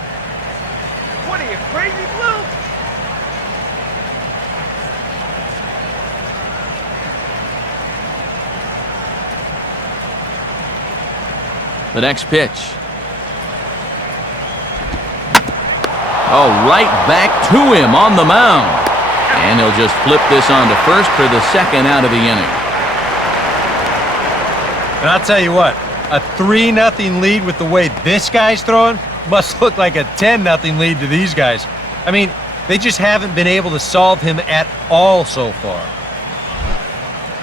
What are you, crazy, Blue? The next pitch. Oh, right back to him on the mound. And he'll just flip this on to first for the 2nd out of the inning. And I'll tell you what, a 3-0 lead with the way this guy's throwing must look like a 10-0 lead to these guys. I mean, they just haven't been able to solve him at all so far.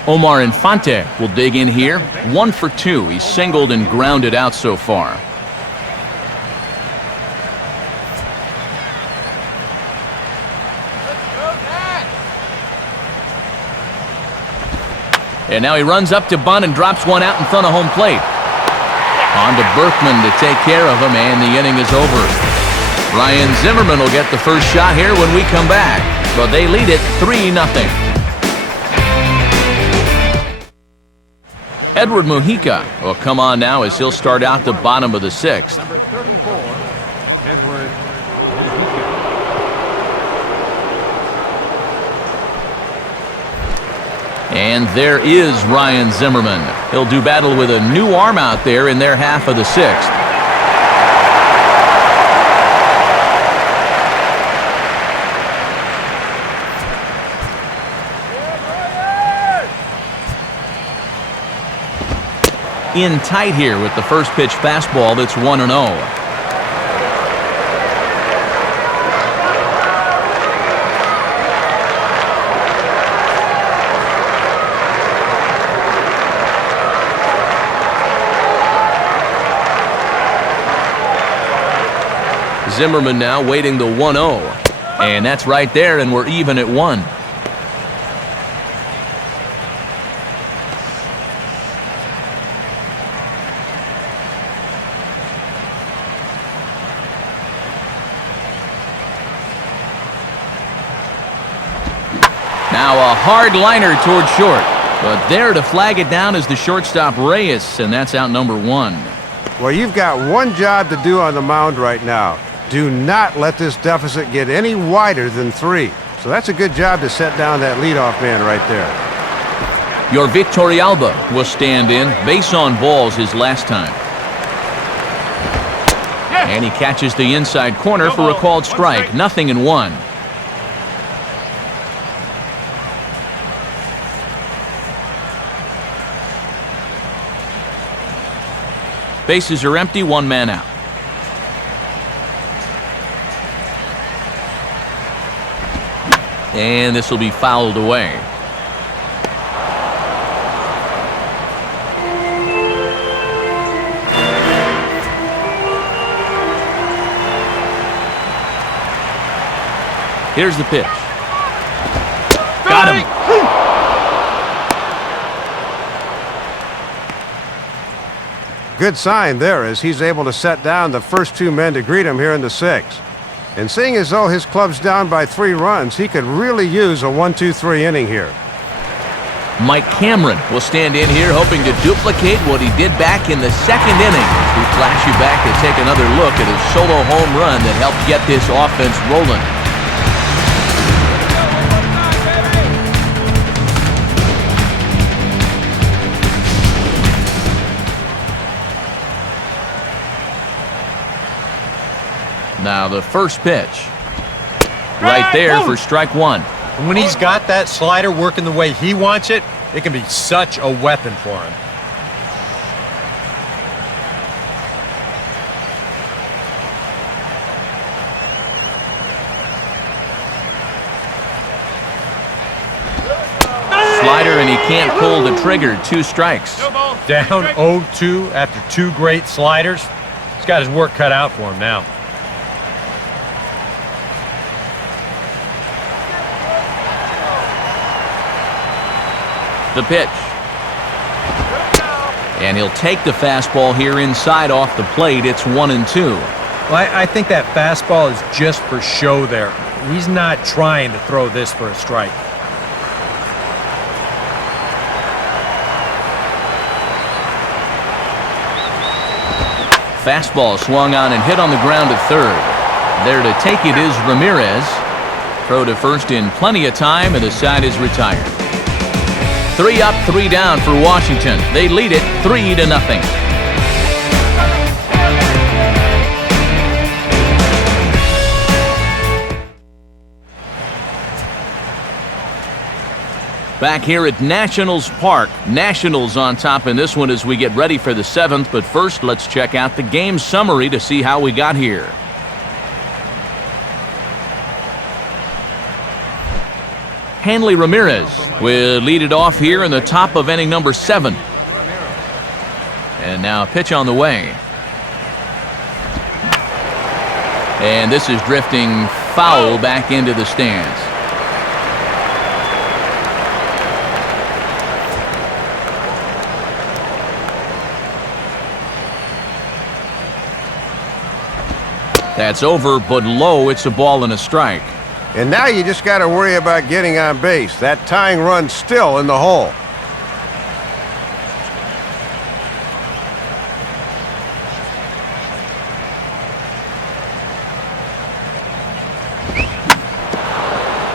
Omar Infante will dig in here. 1 for 2. He's singled and grounded out so far. And now he runs up to bunt and drops one out in front of home plate. On to Berkman to take care of him, and the inning is over. Ryan Zimmerman will get the first shot here when we come back, but they lead it 3-0. Edward Mujica will come on now as he'll start out the bottom of the 6th. Number 34, Edward Mujica. And there is Ryan Zimmerman. He'll do battle with a new arm out there in their half of the 6th. In tight here with the first pitch fastball that's 1-0. Zimmerman now waiting the 1-0. And that's right there, and we're even at 1. Now a hard liner toward short. But there to flag it down is the shortstop Reyes, and that's out number 1. Well, you've got one job to do on the mound right now. Do not let this deficit get any wider than 3. So that's a good job to set down that leadoff man right there. Your Victorialba will stand in. Base on balls his last time. And he catches the inside corner for a called strike. 0-1. Bases are empty, 1 man out. And this will be fouled away. Here's the pitch. Got him. Good sign there as he's able to set down the first 2 men to greet him here in the 6th. And seeing as though his club's down by 3 runs, he could really use a 1-2-3 inning here. Mike Cameron will stand in here hoping to duplicate what he did back in the 2nd inning. We flash you back to take another look at his solo home run that helped get this offense rolling. Now the first pitch. Right there for strike 1. And when he's got that slider working the way he wants it, it can be such a weapon for him. Slider, and he can't pull the trigger. 2 strikes. Down 0-2 after 2 great sliders. He's got his work cut out for him now. The pitch. And he'll take the fastball here inside off the plate. It's 1-2. Well, I think that fastball is just for show there. He's not trying to throw this for a strike. Fastball swung on and hit on the ground to third. There to take it is Ramirez. Throw to first in plenty of time, and the side is retired. 3 up, 3 down for Washington. They lead it 3-0. Back here at Nationals Park. Nationals on top in this one as we get ready for the 7th. But first, let's check out the game summary to see how we got here. Hanley Ramirez will lead it off here in the top of inning number 7. And now a pitch on the way. And this is drifting foul back into the stands. That's over, but low. It's a ball and a strike. And now you just got to worry about getting on base. That tying run's still in the hole.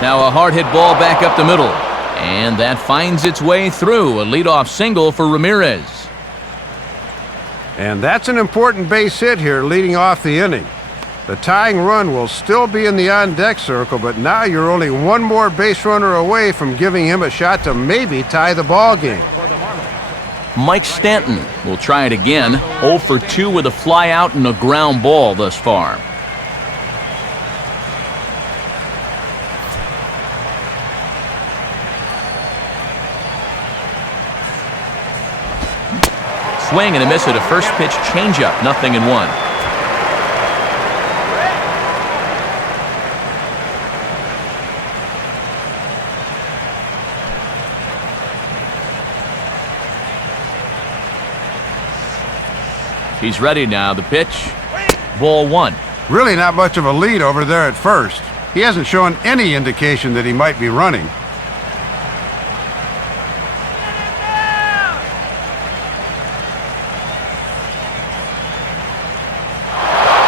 Now a hard hit ball back up the middle. And that finds its way through. A leadoff single for Ramirez. And that's an important base hit here leading off the inning. The tying run will still be in the on-deck circle, but now you're only one more base runner away from giving him a shot to maybe tie the ball game. Mike Stanton will try it again. 0 for 2 with a fly out and a ground ball thus far. Swing and a miss at a first pitch changeup. 0-1. He's ready now. The pitch. Ball 1. Really not much of a lead over there at first. He hasn't shown any indication that he might be running.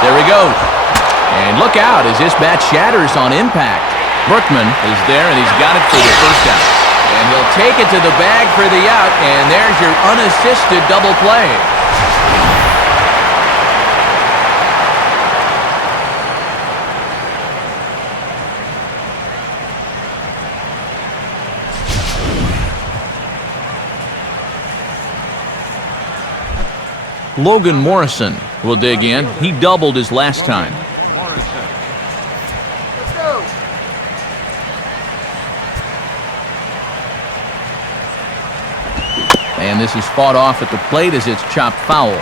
There he goes. And look out as this bat shatters on impact. Brookman is there, and he's got it for the first out. And he'll take it to the bag for the out, and there's your unassisted double play. Logan Morrison will dig in. He doubled his last time. Let's go. And this is fought off at the plate as it's chopped foul.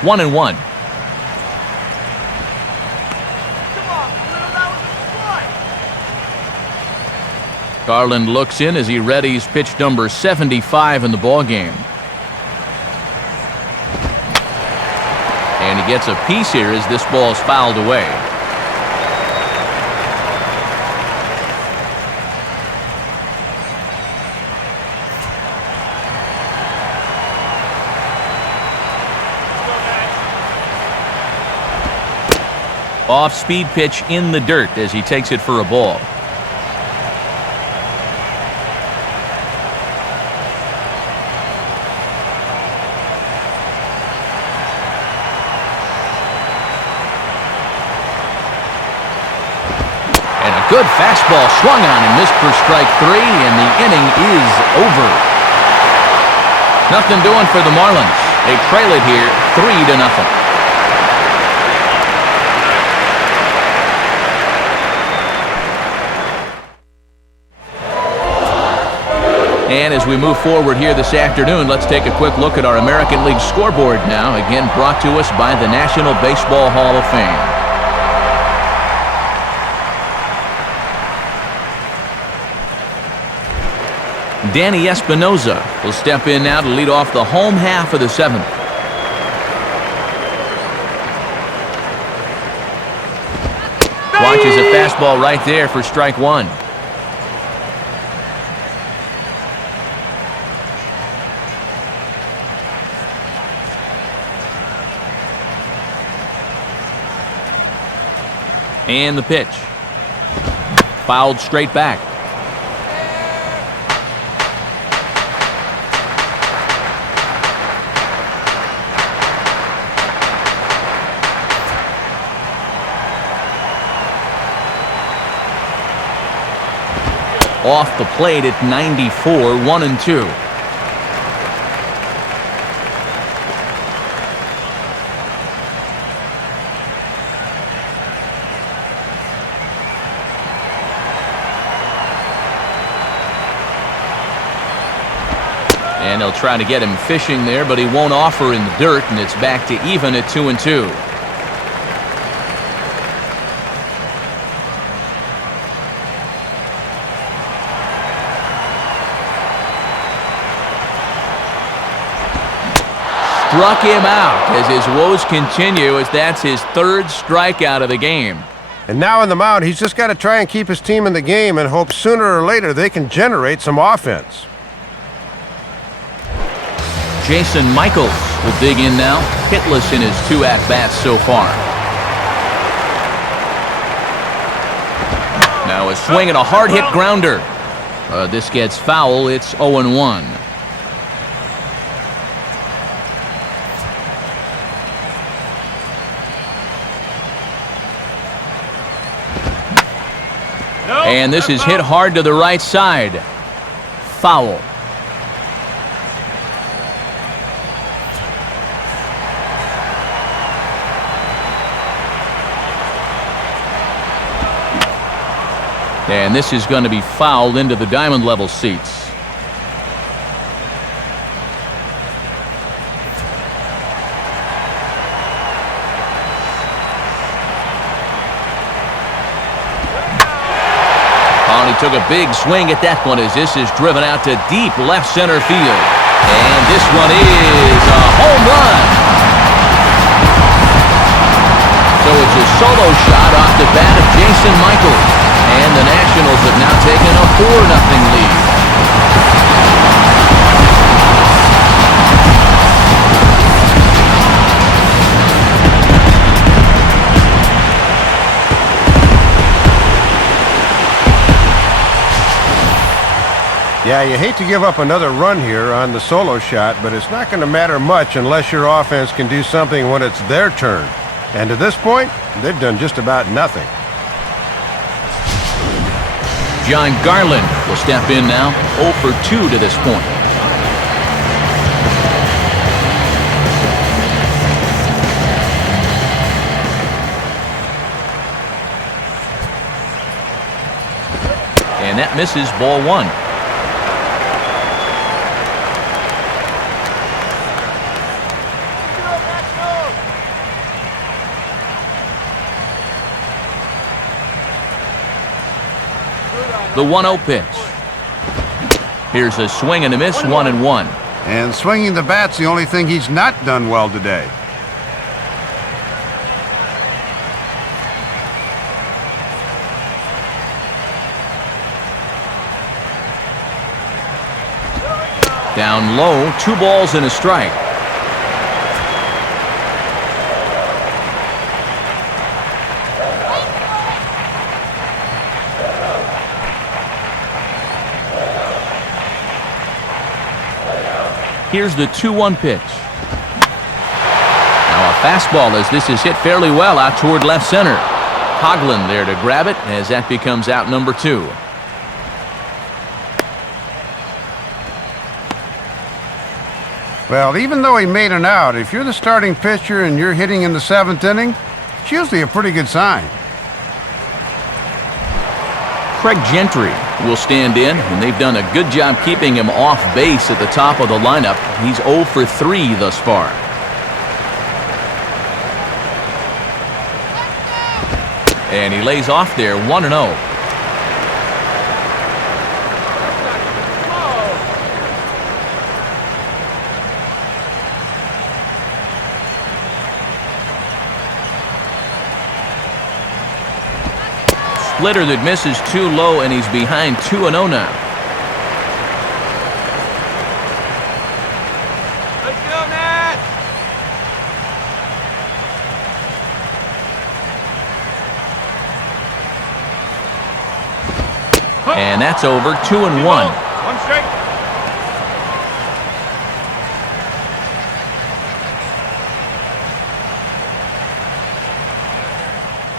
One and one. Come on, Blue, that was a strike. Garland looks in as he readies pitch number 75 in the ballgame. And he gets a piece here as this ball's fouled away. Off-speed pitch in the dirt as he takes it for a ball. And a good fastball swung on and missed for strike 3, and the inning is over. Nothing doing for the Marlins. They trail it here 3-0. And as we move forward here this afternoon, let's take a quick look at our American League scoreboard now, again brought to us by the National Baseball Hall of Fame. Danny Espinoza will step in now to lead off the home half of the 7th. Watches a fastball right there for strike 1. And the pitch. Fouled straight back. Off the plate at 94, 1-2. And they'll try to get him fishing there, but he won't offer in the dirt, and it's back to even at 2-2. Struck him out as his woes continue, as that's his 3rd strikeout of the game. And now on the mound, he's just got to try and keep his team in the game and hope sooner or later they can generate some offense. Jason Michaels will dig in now, hitless in his 2 at-bats so far. Now a swing and a hard-hit grounder. This gets foul. It's 0-1. And this is hit hard to the right side. Foul. And this is going to be fouled into the diamond level seats. He took a big swing at that one as this is driven out to deep left center field. And this one is a home run. So it's a solo shot off the bat of Jason Michaels. And the Nationals have now taken a 4-0 lead. Yeah, you hate to give up another run here on the solo shot, but it's not going to matter much unless your offense can do something when it's their turn. And to this point, they've done just about nothing. John Garland will step in now, 0 for 2 to this point. And that misses, ball 1. The 1-0 pitch. Here's a swing and a miss, 1-1. And swinging the bat's the only thing he's not done well today. Down low, 2 balls and a strike. Here's the 2-1 pitch. Now a fastball as this is hit fairly well out toward left center. Coughlin there to grab it as that becomes out number 2. Well, even though he made an out, if you're the starting pitcher and you're hitting in the 7th inning, it's usually a pretty good sign. Craig Gentry will stand in, and they've done a good job keeping him off base at the top of the lineup. He's 0 for 3 thus far. And he lays off there, 1-0. Splitter that misses too low, and he's behind 2-0 now. Let's go, Nat! And that's over, 2-1. One strike.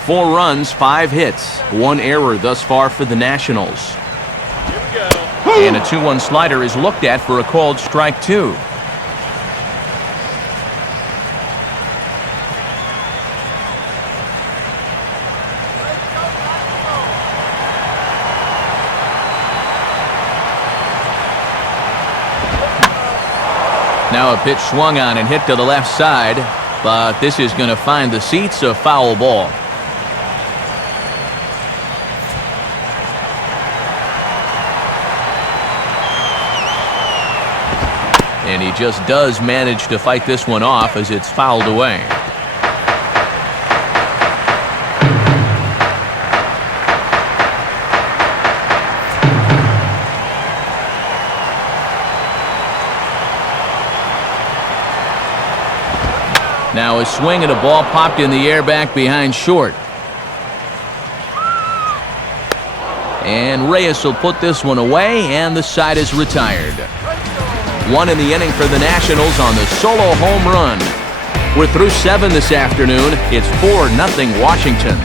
Four runs, 5 hits, 1 error thus far for the Nationals. Here we go. And a 2-1 slider is looked at for a called strike 2. Now a pitch swung on and hit to the left side, but this is going to find the seats, a foul ball. And he just does manage to fight this one off as it's fouled away. Now a swing and a ball popped in the air back behind short. And Reyes will put this one away, and the side is retired. 1 in the inning for the Nationals on the solo home run. We're through 7 this afternoon. It's 4-0 Washington.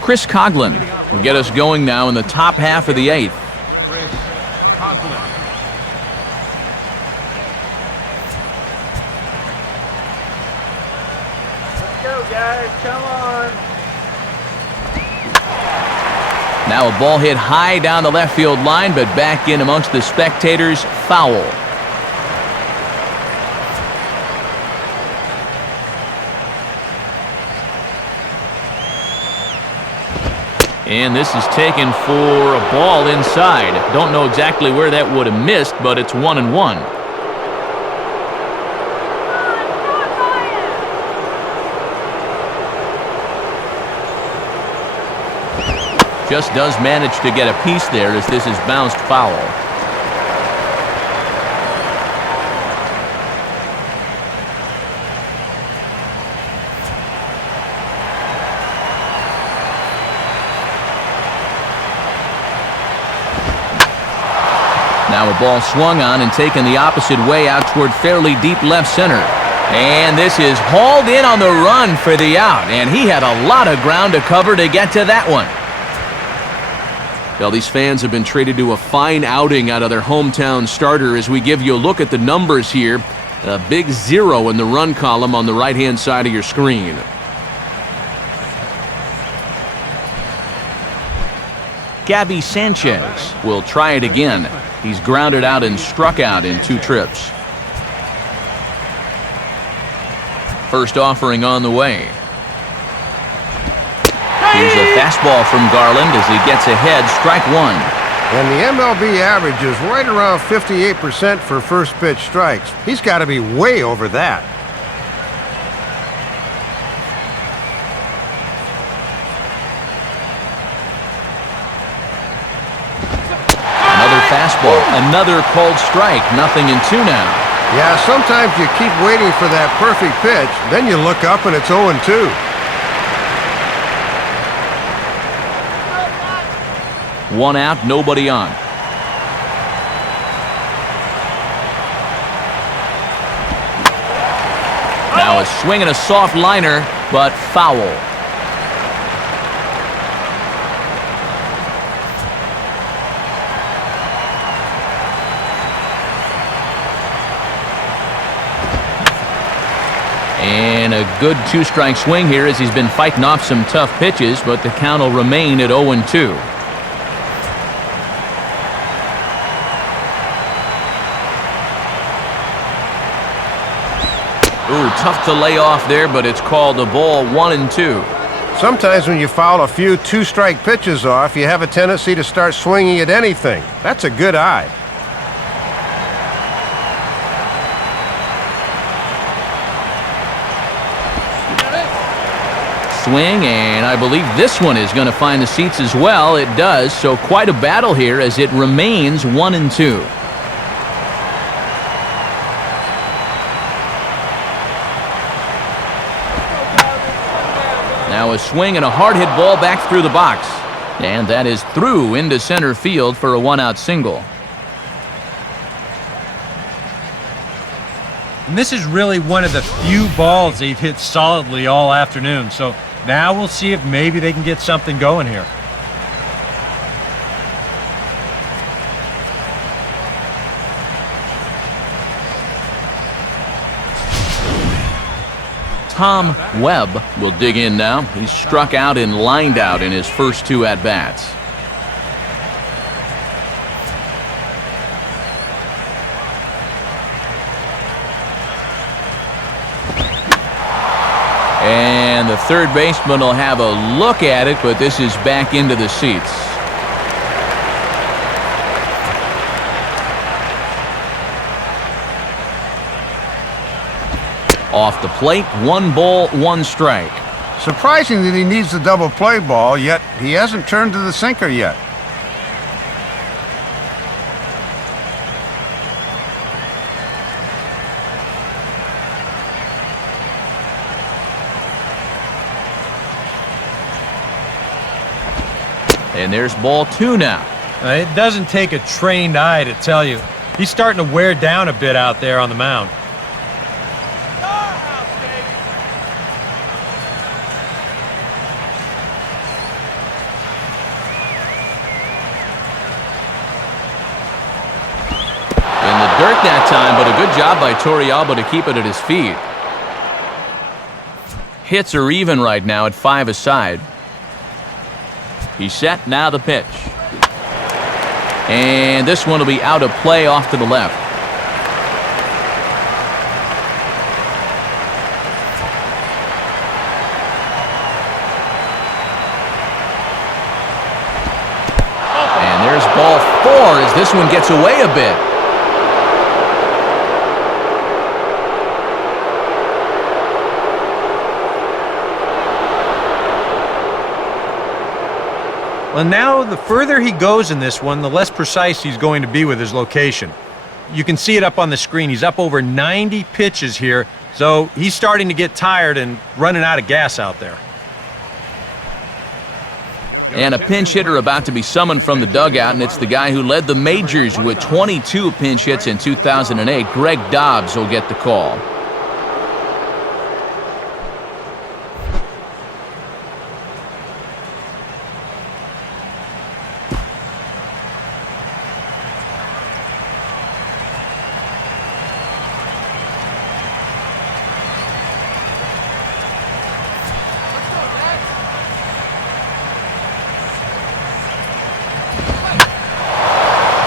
Chris Coughlin will get us going now in the top half of the 8th. Chris Conklin. Let's go, guys. Come on. Now a ball hit high down the left field line, but back in amongst the spectators, foul. And this is taken for a ball inside. Don't know exactly where that would have missed, but it's 1-1. Just does manage to get a piece there as this is bounced foul. Now a ball swung on and taken the opposite way out toward fairly deep left center. And this is hauled in on the run for the out, and he had a lot of ground to cover to get to that one. Well, these fans have been treated to a fine outing out of their hometown starter as we give you a look at the numbers here. A big 0 in the run column on the right-hand side of your screen. Gabby Sanchez will try it again. He's grounded out and struck out in 2 trips. First offering on the way. Here's a fastball from Garland as he gets ahead, strike 1. And the MLB average is right around 58% for first pitch strikes. He's got to be way over that. Another fastball, another called strike, 0-2 now. Yeah, sometimes you keep waiting for that perfect pitch, then you look up and it's 0-2. One out, nobody on. Now a swing and a soft liner, but foul. And a A good two-strike swing here as he's been fighting off some tough pitches, but the count will remain at 0-2. Ooh, tough to lay off there, but it's called a ball, 1-2. Sometimes when you foul a few two-strike pitches off, you have a tendency to start swinging at anything. That's a good eye. Swing, and I believe this one is going to find the seats as well. It does, so quite a battle here as it remains 1-2. Now a swing and a hard hit ball back through the box. And that is through into center field for a one-out single. And this is really one of the few balls they've hit solidly all afternoon. So now we'll see if maybe they can get something going here. Tom Webb will dig in now. He's struck out and lined out in his first two at-bats. And the third baseman will have a look at it, but this is back into the seats. Off the plate, 1 ball, 1 strike. Surprising that he needs the double play ball, yet he hasn't turned to the sinker yet. And there's ball 2 now. It doesn't take a trained eye to tell you. He's starting to wear down a bit out there on the mound. Dirt that time, but a good job by Torrealba to keep it at his feet. Hits are even right now at 5 aside. He's set, now the pitch. And this one will be out of play off to the left. And there's ball 4 as this one gets away a bit. Well, now the further he goes in this one, the less precise he's going to be with his location. You can see it up on the screen. He's up over 90 pitches here, so he's starting to get tired and running out of gas out there. And a pinch hitter about to be summoned from the dugout, and it's the guy who led the majors with 22 pinch hits in 2008. Greg Dobbs will get the call.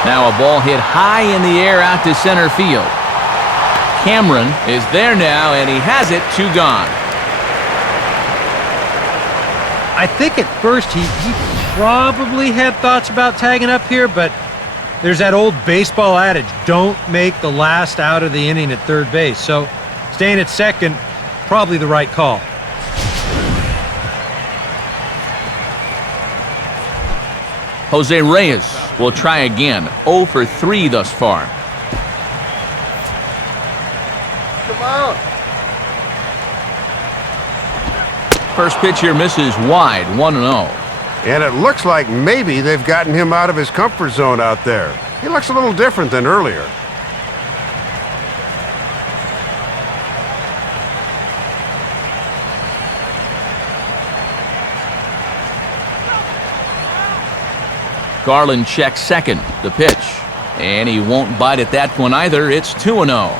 Now a ball hit high in the air out to center field. Cameron is there now, and he has it, 2 gone. I think at first he probably had thoughts about tagging up here, but there's that old baseball adage, don't make the last out of the inning at third base. So staying at second, probably the right call. Jose Reyes will try again. 0 for 3 thus far. Come on. First pitch here misses wide, 1-0. And it looks like maybe they've gotten him out of his comfort zone out there. He looks a little different than earlier. Garland checks second, the pitch. And he won't bite at that one either. It's 2-0.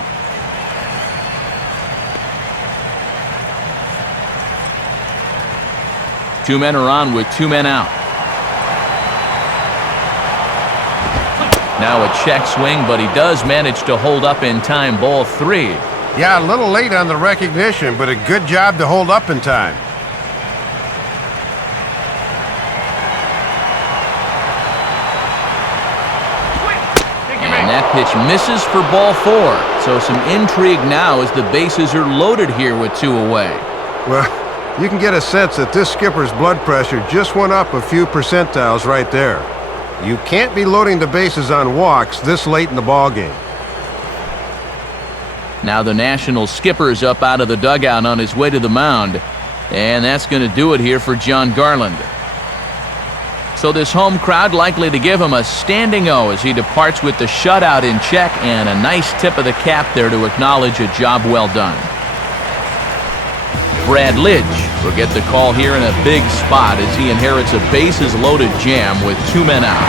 Two men are on with two men out. Now a check swing, but he does manage to hold up in time. Ball 3. Yeah, a little late on the recognition, but a good job to hold up in time. And that pitch misses for ball 4. So some intrigue now as the bases are loaded here with two away. Well, you can get a sense that this skipper's blood pressure just went up a few percentiles right there. You can't be loading the bases on walks this late in the ballgame. Now the Nationals skipper is up out of the dugout on his way to the mound. And that's going to do it here for John Garland. So this home crowd likely to give him a standing O as he departs with the shutout in check, and a nice tip of the cap there to acknowledge a job well done. Brad Lidge will get the call here in a big spot as he inherits a bases-loaded jam with two men out.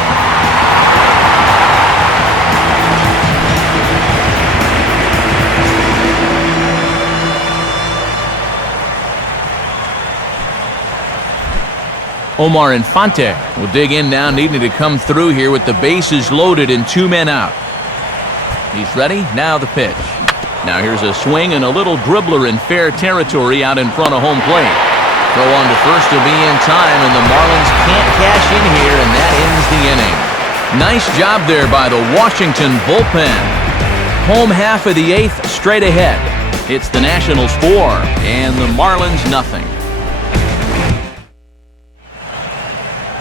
Omar Infante will dig in now, needing to come through here with the bases loaded and two men out. He's ready. Now the pitch. Now here's a swing and a little dribbler in fair territory out in front of home plate. Throw on to first will be in time, and the Marlins can't cash in here, and that ends the inning. Nice job there by the Washington bullpen. Home half of the 8th straight ahead. It's the Nationals 4 and the Marlins nothing.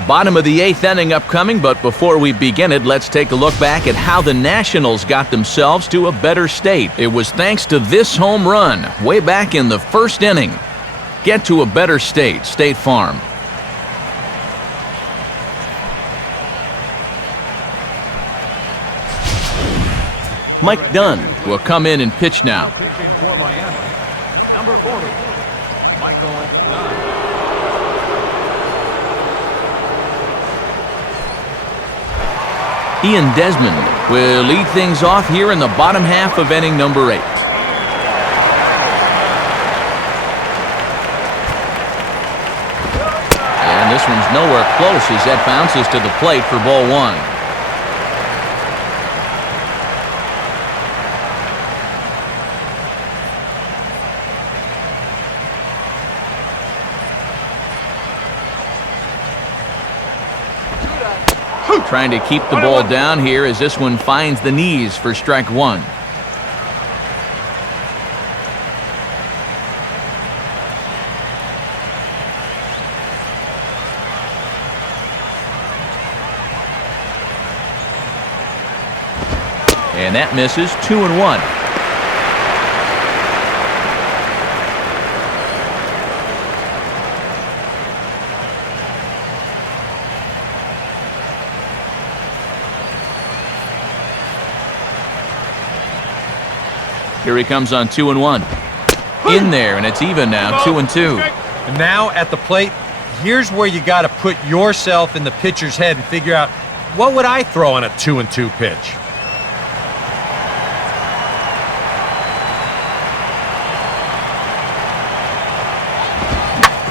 Bottom of the 8th inning upcoming, but before we begin it, let's take a look back at how the Nationals got themselves to a better state. It was thanks to this home run way back in the first inning. Get to a better state, State Farm. Mike Dunn will come in and pitch now. Pitching for Miami, number 40, Michael Dunn. Ian Desmond will lead things off here in the bottom half of inning number 8. And this one's nowhere close as that bounces to the plate for ball 1. Trying to keep the ball down here as this one finds the knees for strike 1. And that misses. 2-1. Here he comes on 2-1. In there, and it's even now, 2-2. And now at the plate, here's where you got to put yourself in the pitcher's head and figure out, what would I throw on a 2-2 pitch?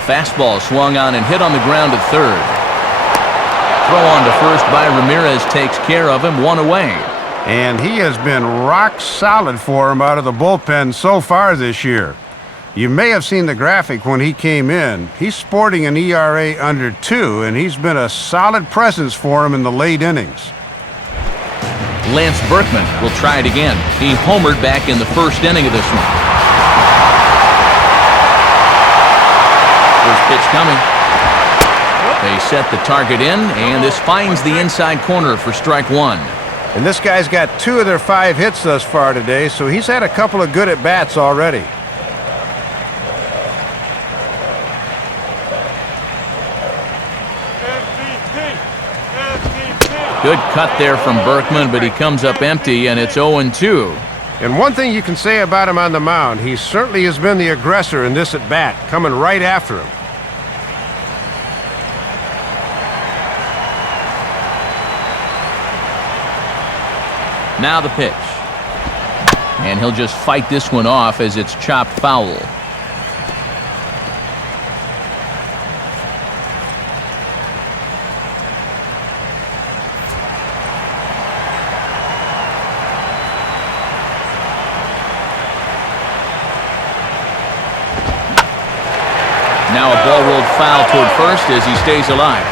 Fastball swung on and hit on the ground at third. Throw on to first by Ramirez takes care of him, 1 away. And he has been rock solid for him out of the bullpen so far this year. You may have seen the graphic when he came in. He's sporting an ERA under 2, and he's been a solid presence for him in the late innings. Lance Berkman will try it again. He homered back in the first inning of this one. First pitch coming. They set the target in, and this finds the inside corner for strike 1. And this guy's got 2 of their 5 hits thus far today, so he's had a couple of good at-bats already. Good cut there from Berkman, but he comes up empty, and it's 0-2. And one thing you can say about him on the mound, he certainly has been the aggressor in this at-bat, coming right after him. Now the pitch. And he'll just fight this one off as it's chopped foul. foul toward first as he stays alive.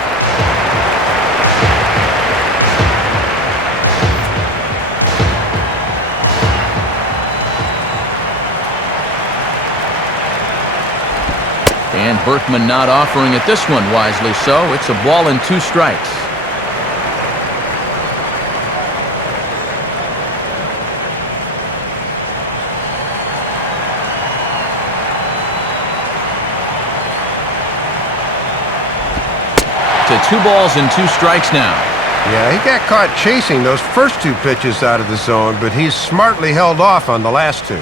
And Berkman not offering it this one, wisely so. It's a ball and 2 strikes. To 2 balls and 2 strikes now. Yeah, he got caught chasing those first 2 pitches out of the zone, but he's smartly held off on the last 2.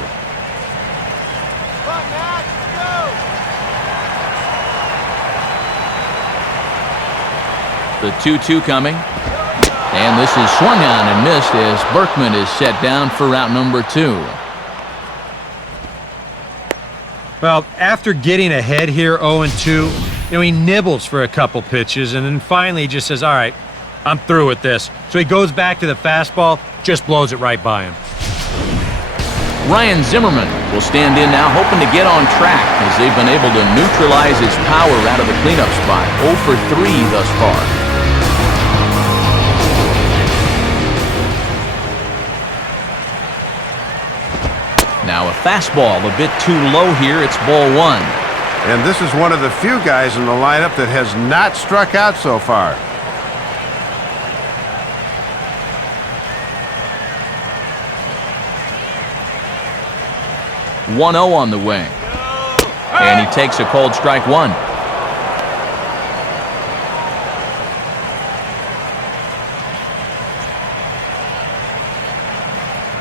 The 2-2 coming. And this is swung on and missed as Berkman is set down for out number 2. Well, after getting ahead here 0-2, he nibbles for a couple pitches, and then finally he just says, all right, I'm through with this. So he goes back to the fastball, just blows it right by him. Ryan Zimmerman will stand in now, hoping to get on track as they've been able to neutralize his power out of the cleanup spot. 0 for 3 thus far. Now a fastball a bit too low here. It's ball 1. And this is one of the few guys in the lineup that has not struck out so far. .1-0 on the way. And he takes a called strike 1.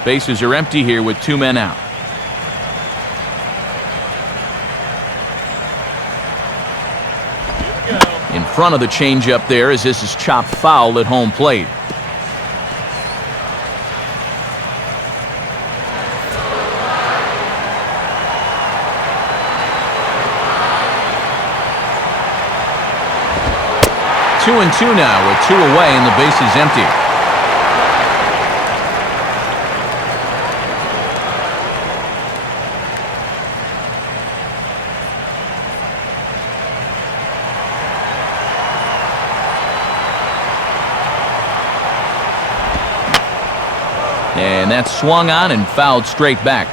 Bases are empty here with 2 men out. In front of the changeup there as this is chopped foul at home plate. Two and 2 now with 2 away and the base is empty. And that's swung on and fouled straight back.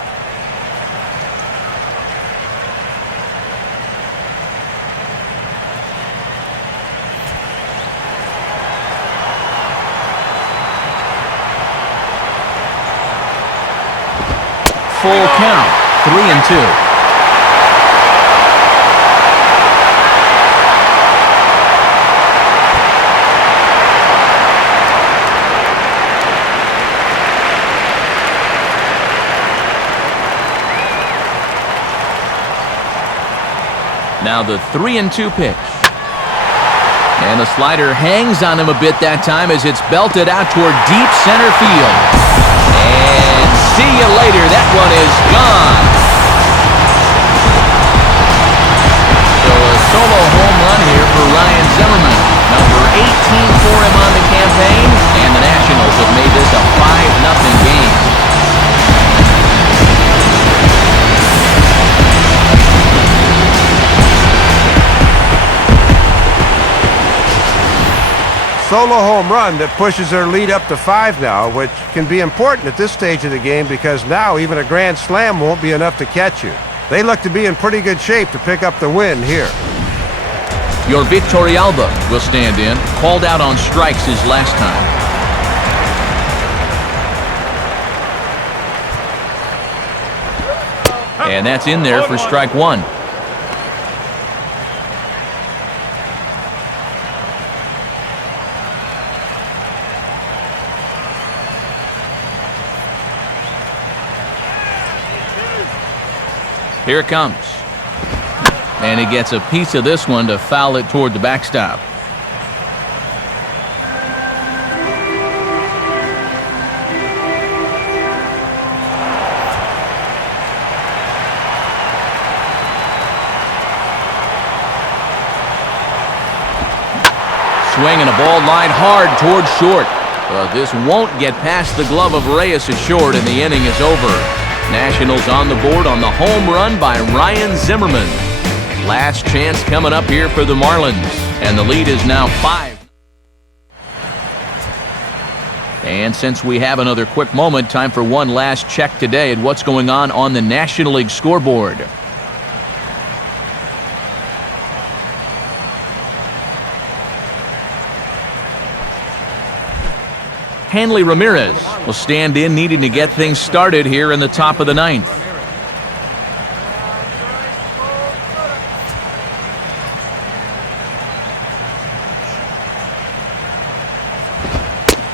Full count, 3-2. Now the 3-2 pitch. And the slider hangs on him a bit that time as it's belted out toward deep center field. And see you later. That one is gone. So a solo home run here for Ryan Zimmerman. Number 18 for him on the campaign. And the Nationals have made this a 5-0 game. Solo home run that pushes their lead up to 5 now, which can be important at this stage of the game because now even a grand slam won't be enough to catch you. They look to be in pretty good shape to pick up the win here. Your Victorialba will stand in, called out on strikes his last time. And that's in there for strike 1. Here it comes. And he gets a piece of this one to foul it toward the backstop. Swinging a ball line hard toward short. But this won't get past the glove of Reyes at short, and the inning is over. Nationals on the board on the home run by Ryan Zimmerman. Last chance coming up here for the Marlins, and the lead is now 5. And since we have another quick moment, time for one last check today at what's going on the National League scoreboard. Hanley Ramirez will stand in, needing to get things started here in the top of the ninth.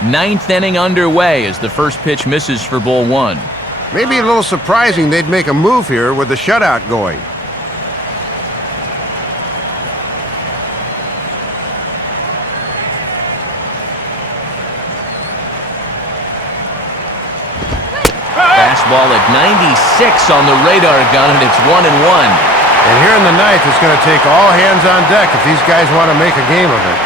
Ninth inning underway as the first pitch misses for ball one. Maybe a little surprising they'd make a move here with the shutout going. Fastball at 96 on the radar gun, and it's 1-1. And here in the ninth, it's going to take all hands on deck if these guys want to make a game of it.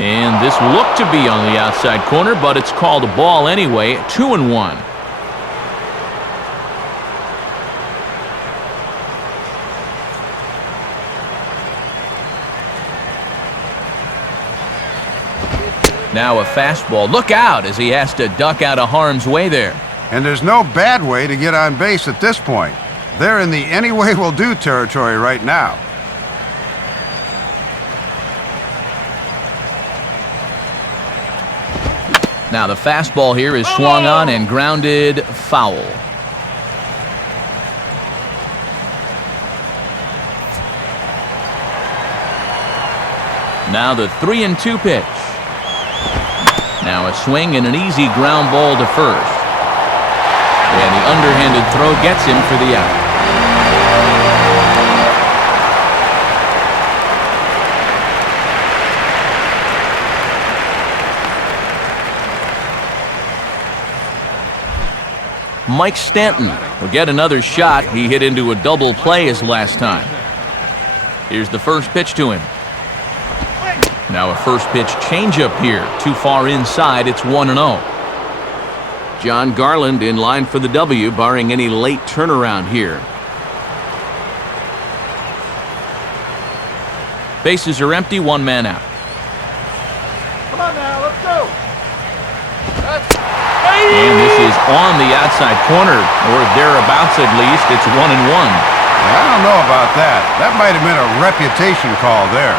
And this looked to be on the outside corner, but it's called a ball anyway. 2-1. Now a fastball. Look out as he has to duck out of harm's way there. And there's no bad way to get on base at this point. They're in the any way will do territory right now. Now the fastball here is swung on and grounded foul. Now the 3-2 pitch. Now a swing and an easy ground ball to first. And the underhanded throw gets him for the out. Mike Stanton will get another shot. He hit into a double play his last time. Here's the first pitch to him. Now a first pitch changeup here. Too far inside. It's 1-0. John Garland in line for the W, barring any late turnaround here. Bases are empty. One man out. Come on now, let's go. And this is on the outside corner, or thereabouts at least. It's 1-1. I don't know about that. That might have been a reputation call there.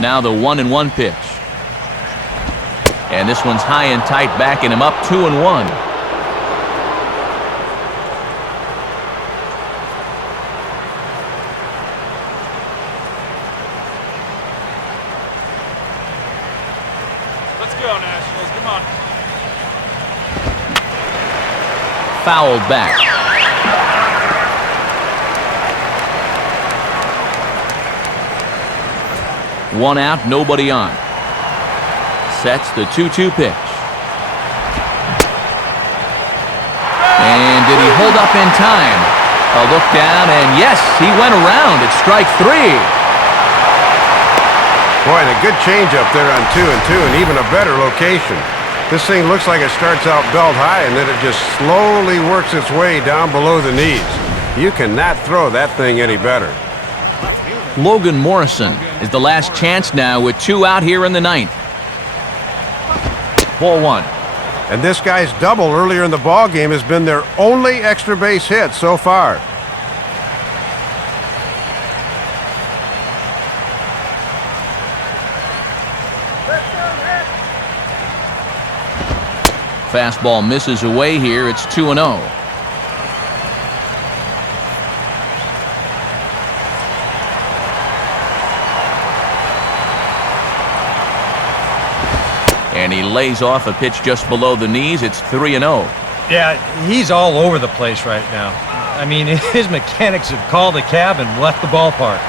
Now the 1-1 pitch. And this one's high and tight, backing him up. 2-1. Fouled back. One out, nobody on. Sets the 2-2 pitch. And did he hold up in time? A look down, and yes, he went around. It's strike 3. Boy, and a good changeup there on 2-2, and even a better location. This thing looks like it starts out belt high, and then it just slowly works its way down below the knees. You cannot throw that thing any better. Logan Morrison is the last chance now with 2 out here in the ninth. Ball 1. And this guy's double earlier in the ball game has been their only extra base hit so far. Fastball misses away here. It's 2-0. And he lays off a pitch just below the knees. It's 3-0. Yeah, he's all over the place right now. I mean, his mechanics have called a cab and left the ballpark.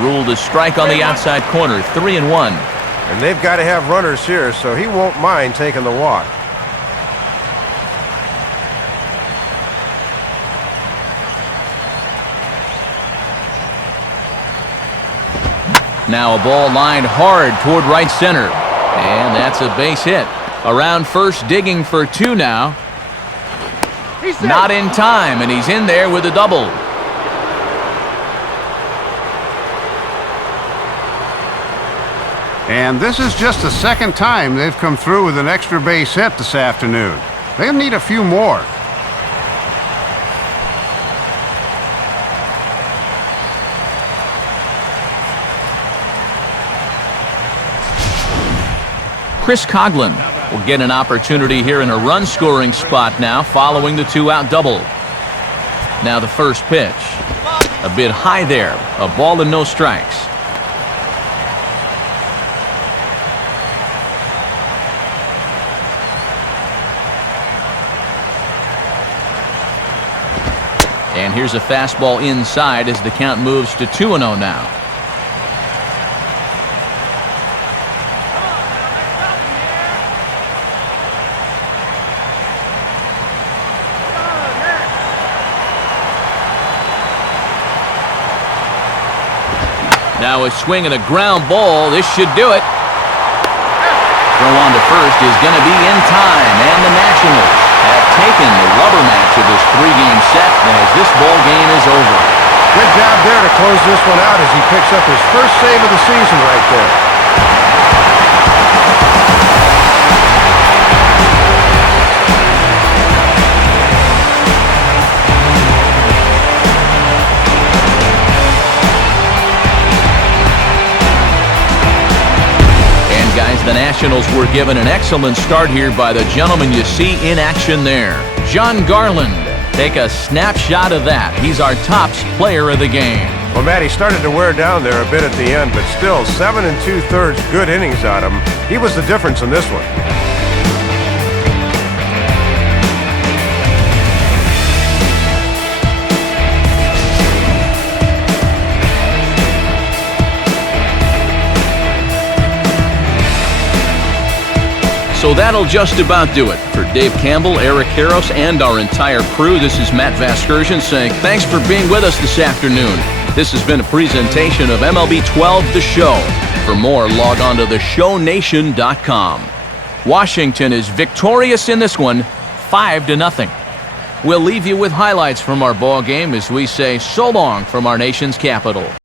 Ruled a strike on the outside corner. 3-1. And they've got to have runners here, so he won't mind taking the walk. Now a ball lined hard toward right center. And that's a base hit. Around first, digging for 2 now. Not in time, and he's in there with a double. And this is just the second time they've come through with an extra base hit this afternoon. They'll need a few more. Chris Coughlin will get an opportunity here in a run-scoring spot now following the 2-out double. Now the first pitch. A bit high there. A ball and no strikes. And here's a fastball inside as the count moves to 2-0 now. Now a swing and a ground ball. This should do it. Throw on to first is going to be in time, and the Nationals have taken the rubber match of this 3-game set as this ball game is over. Good job there to close this one out as he picks up his first save of the season right there. The Nationals were given an excellent start here by the gentleman you see in action there. John Garland. Take a snapshot of that. He's our tops player of the game. Well, Matt, he started to wear down there a bit at the end, but still 7 2/3 good innings out of him. He was the difference in this one. So that'll just about do it. For Dave Campbell, Eric Harros, and our entire crew, this is Matt Vasgersian saying thanks for being with us this afternoon. This has been a presentation of MLB 12 The Show. For more, log on to theshownation.com. Washington is victorious in this one, 5-0. We'll leave you with highlights from our ball game as we say so long from our nation's capital.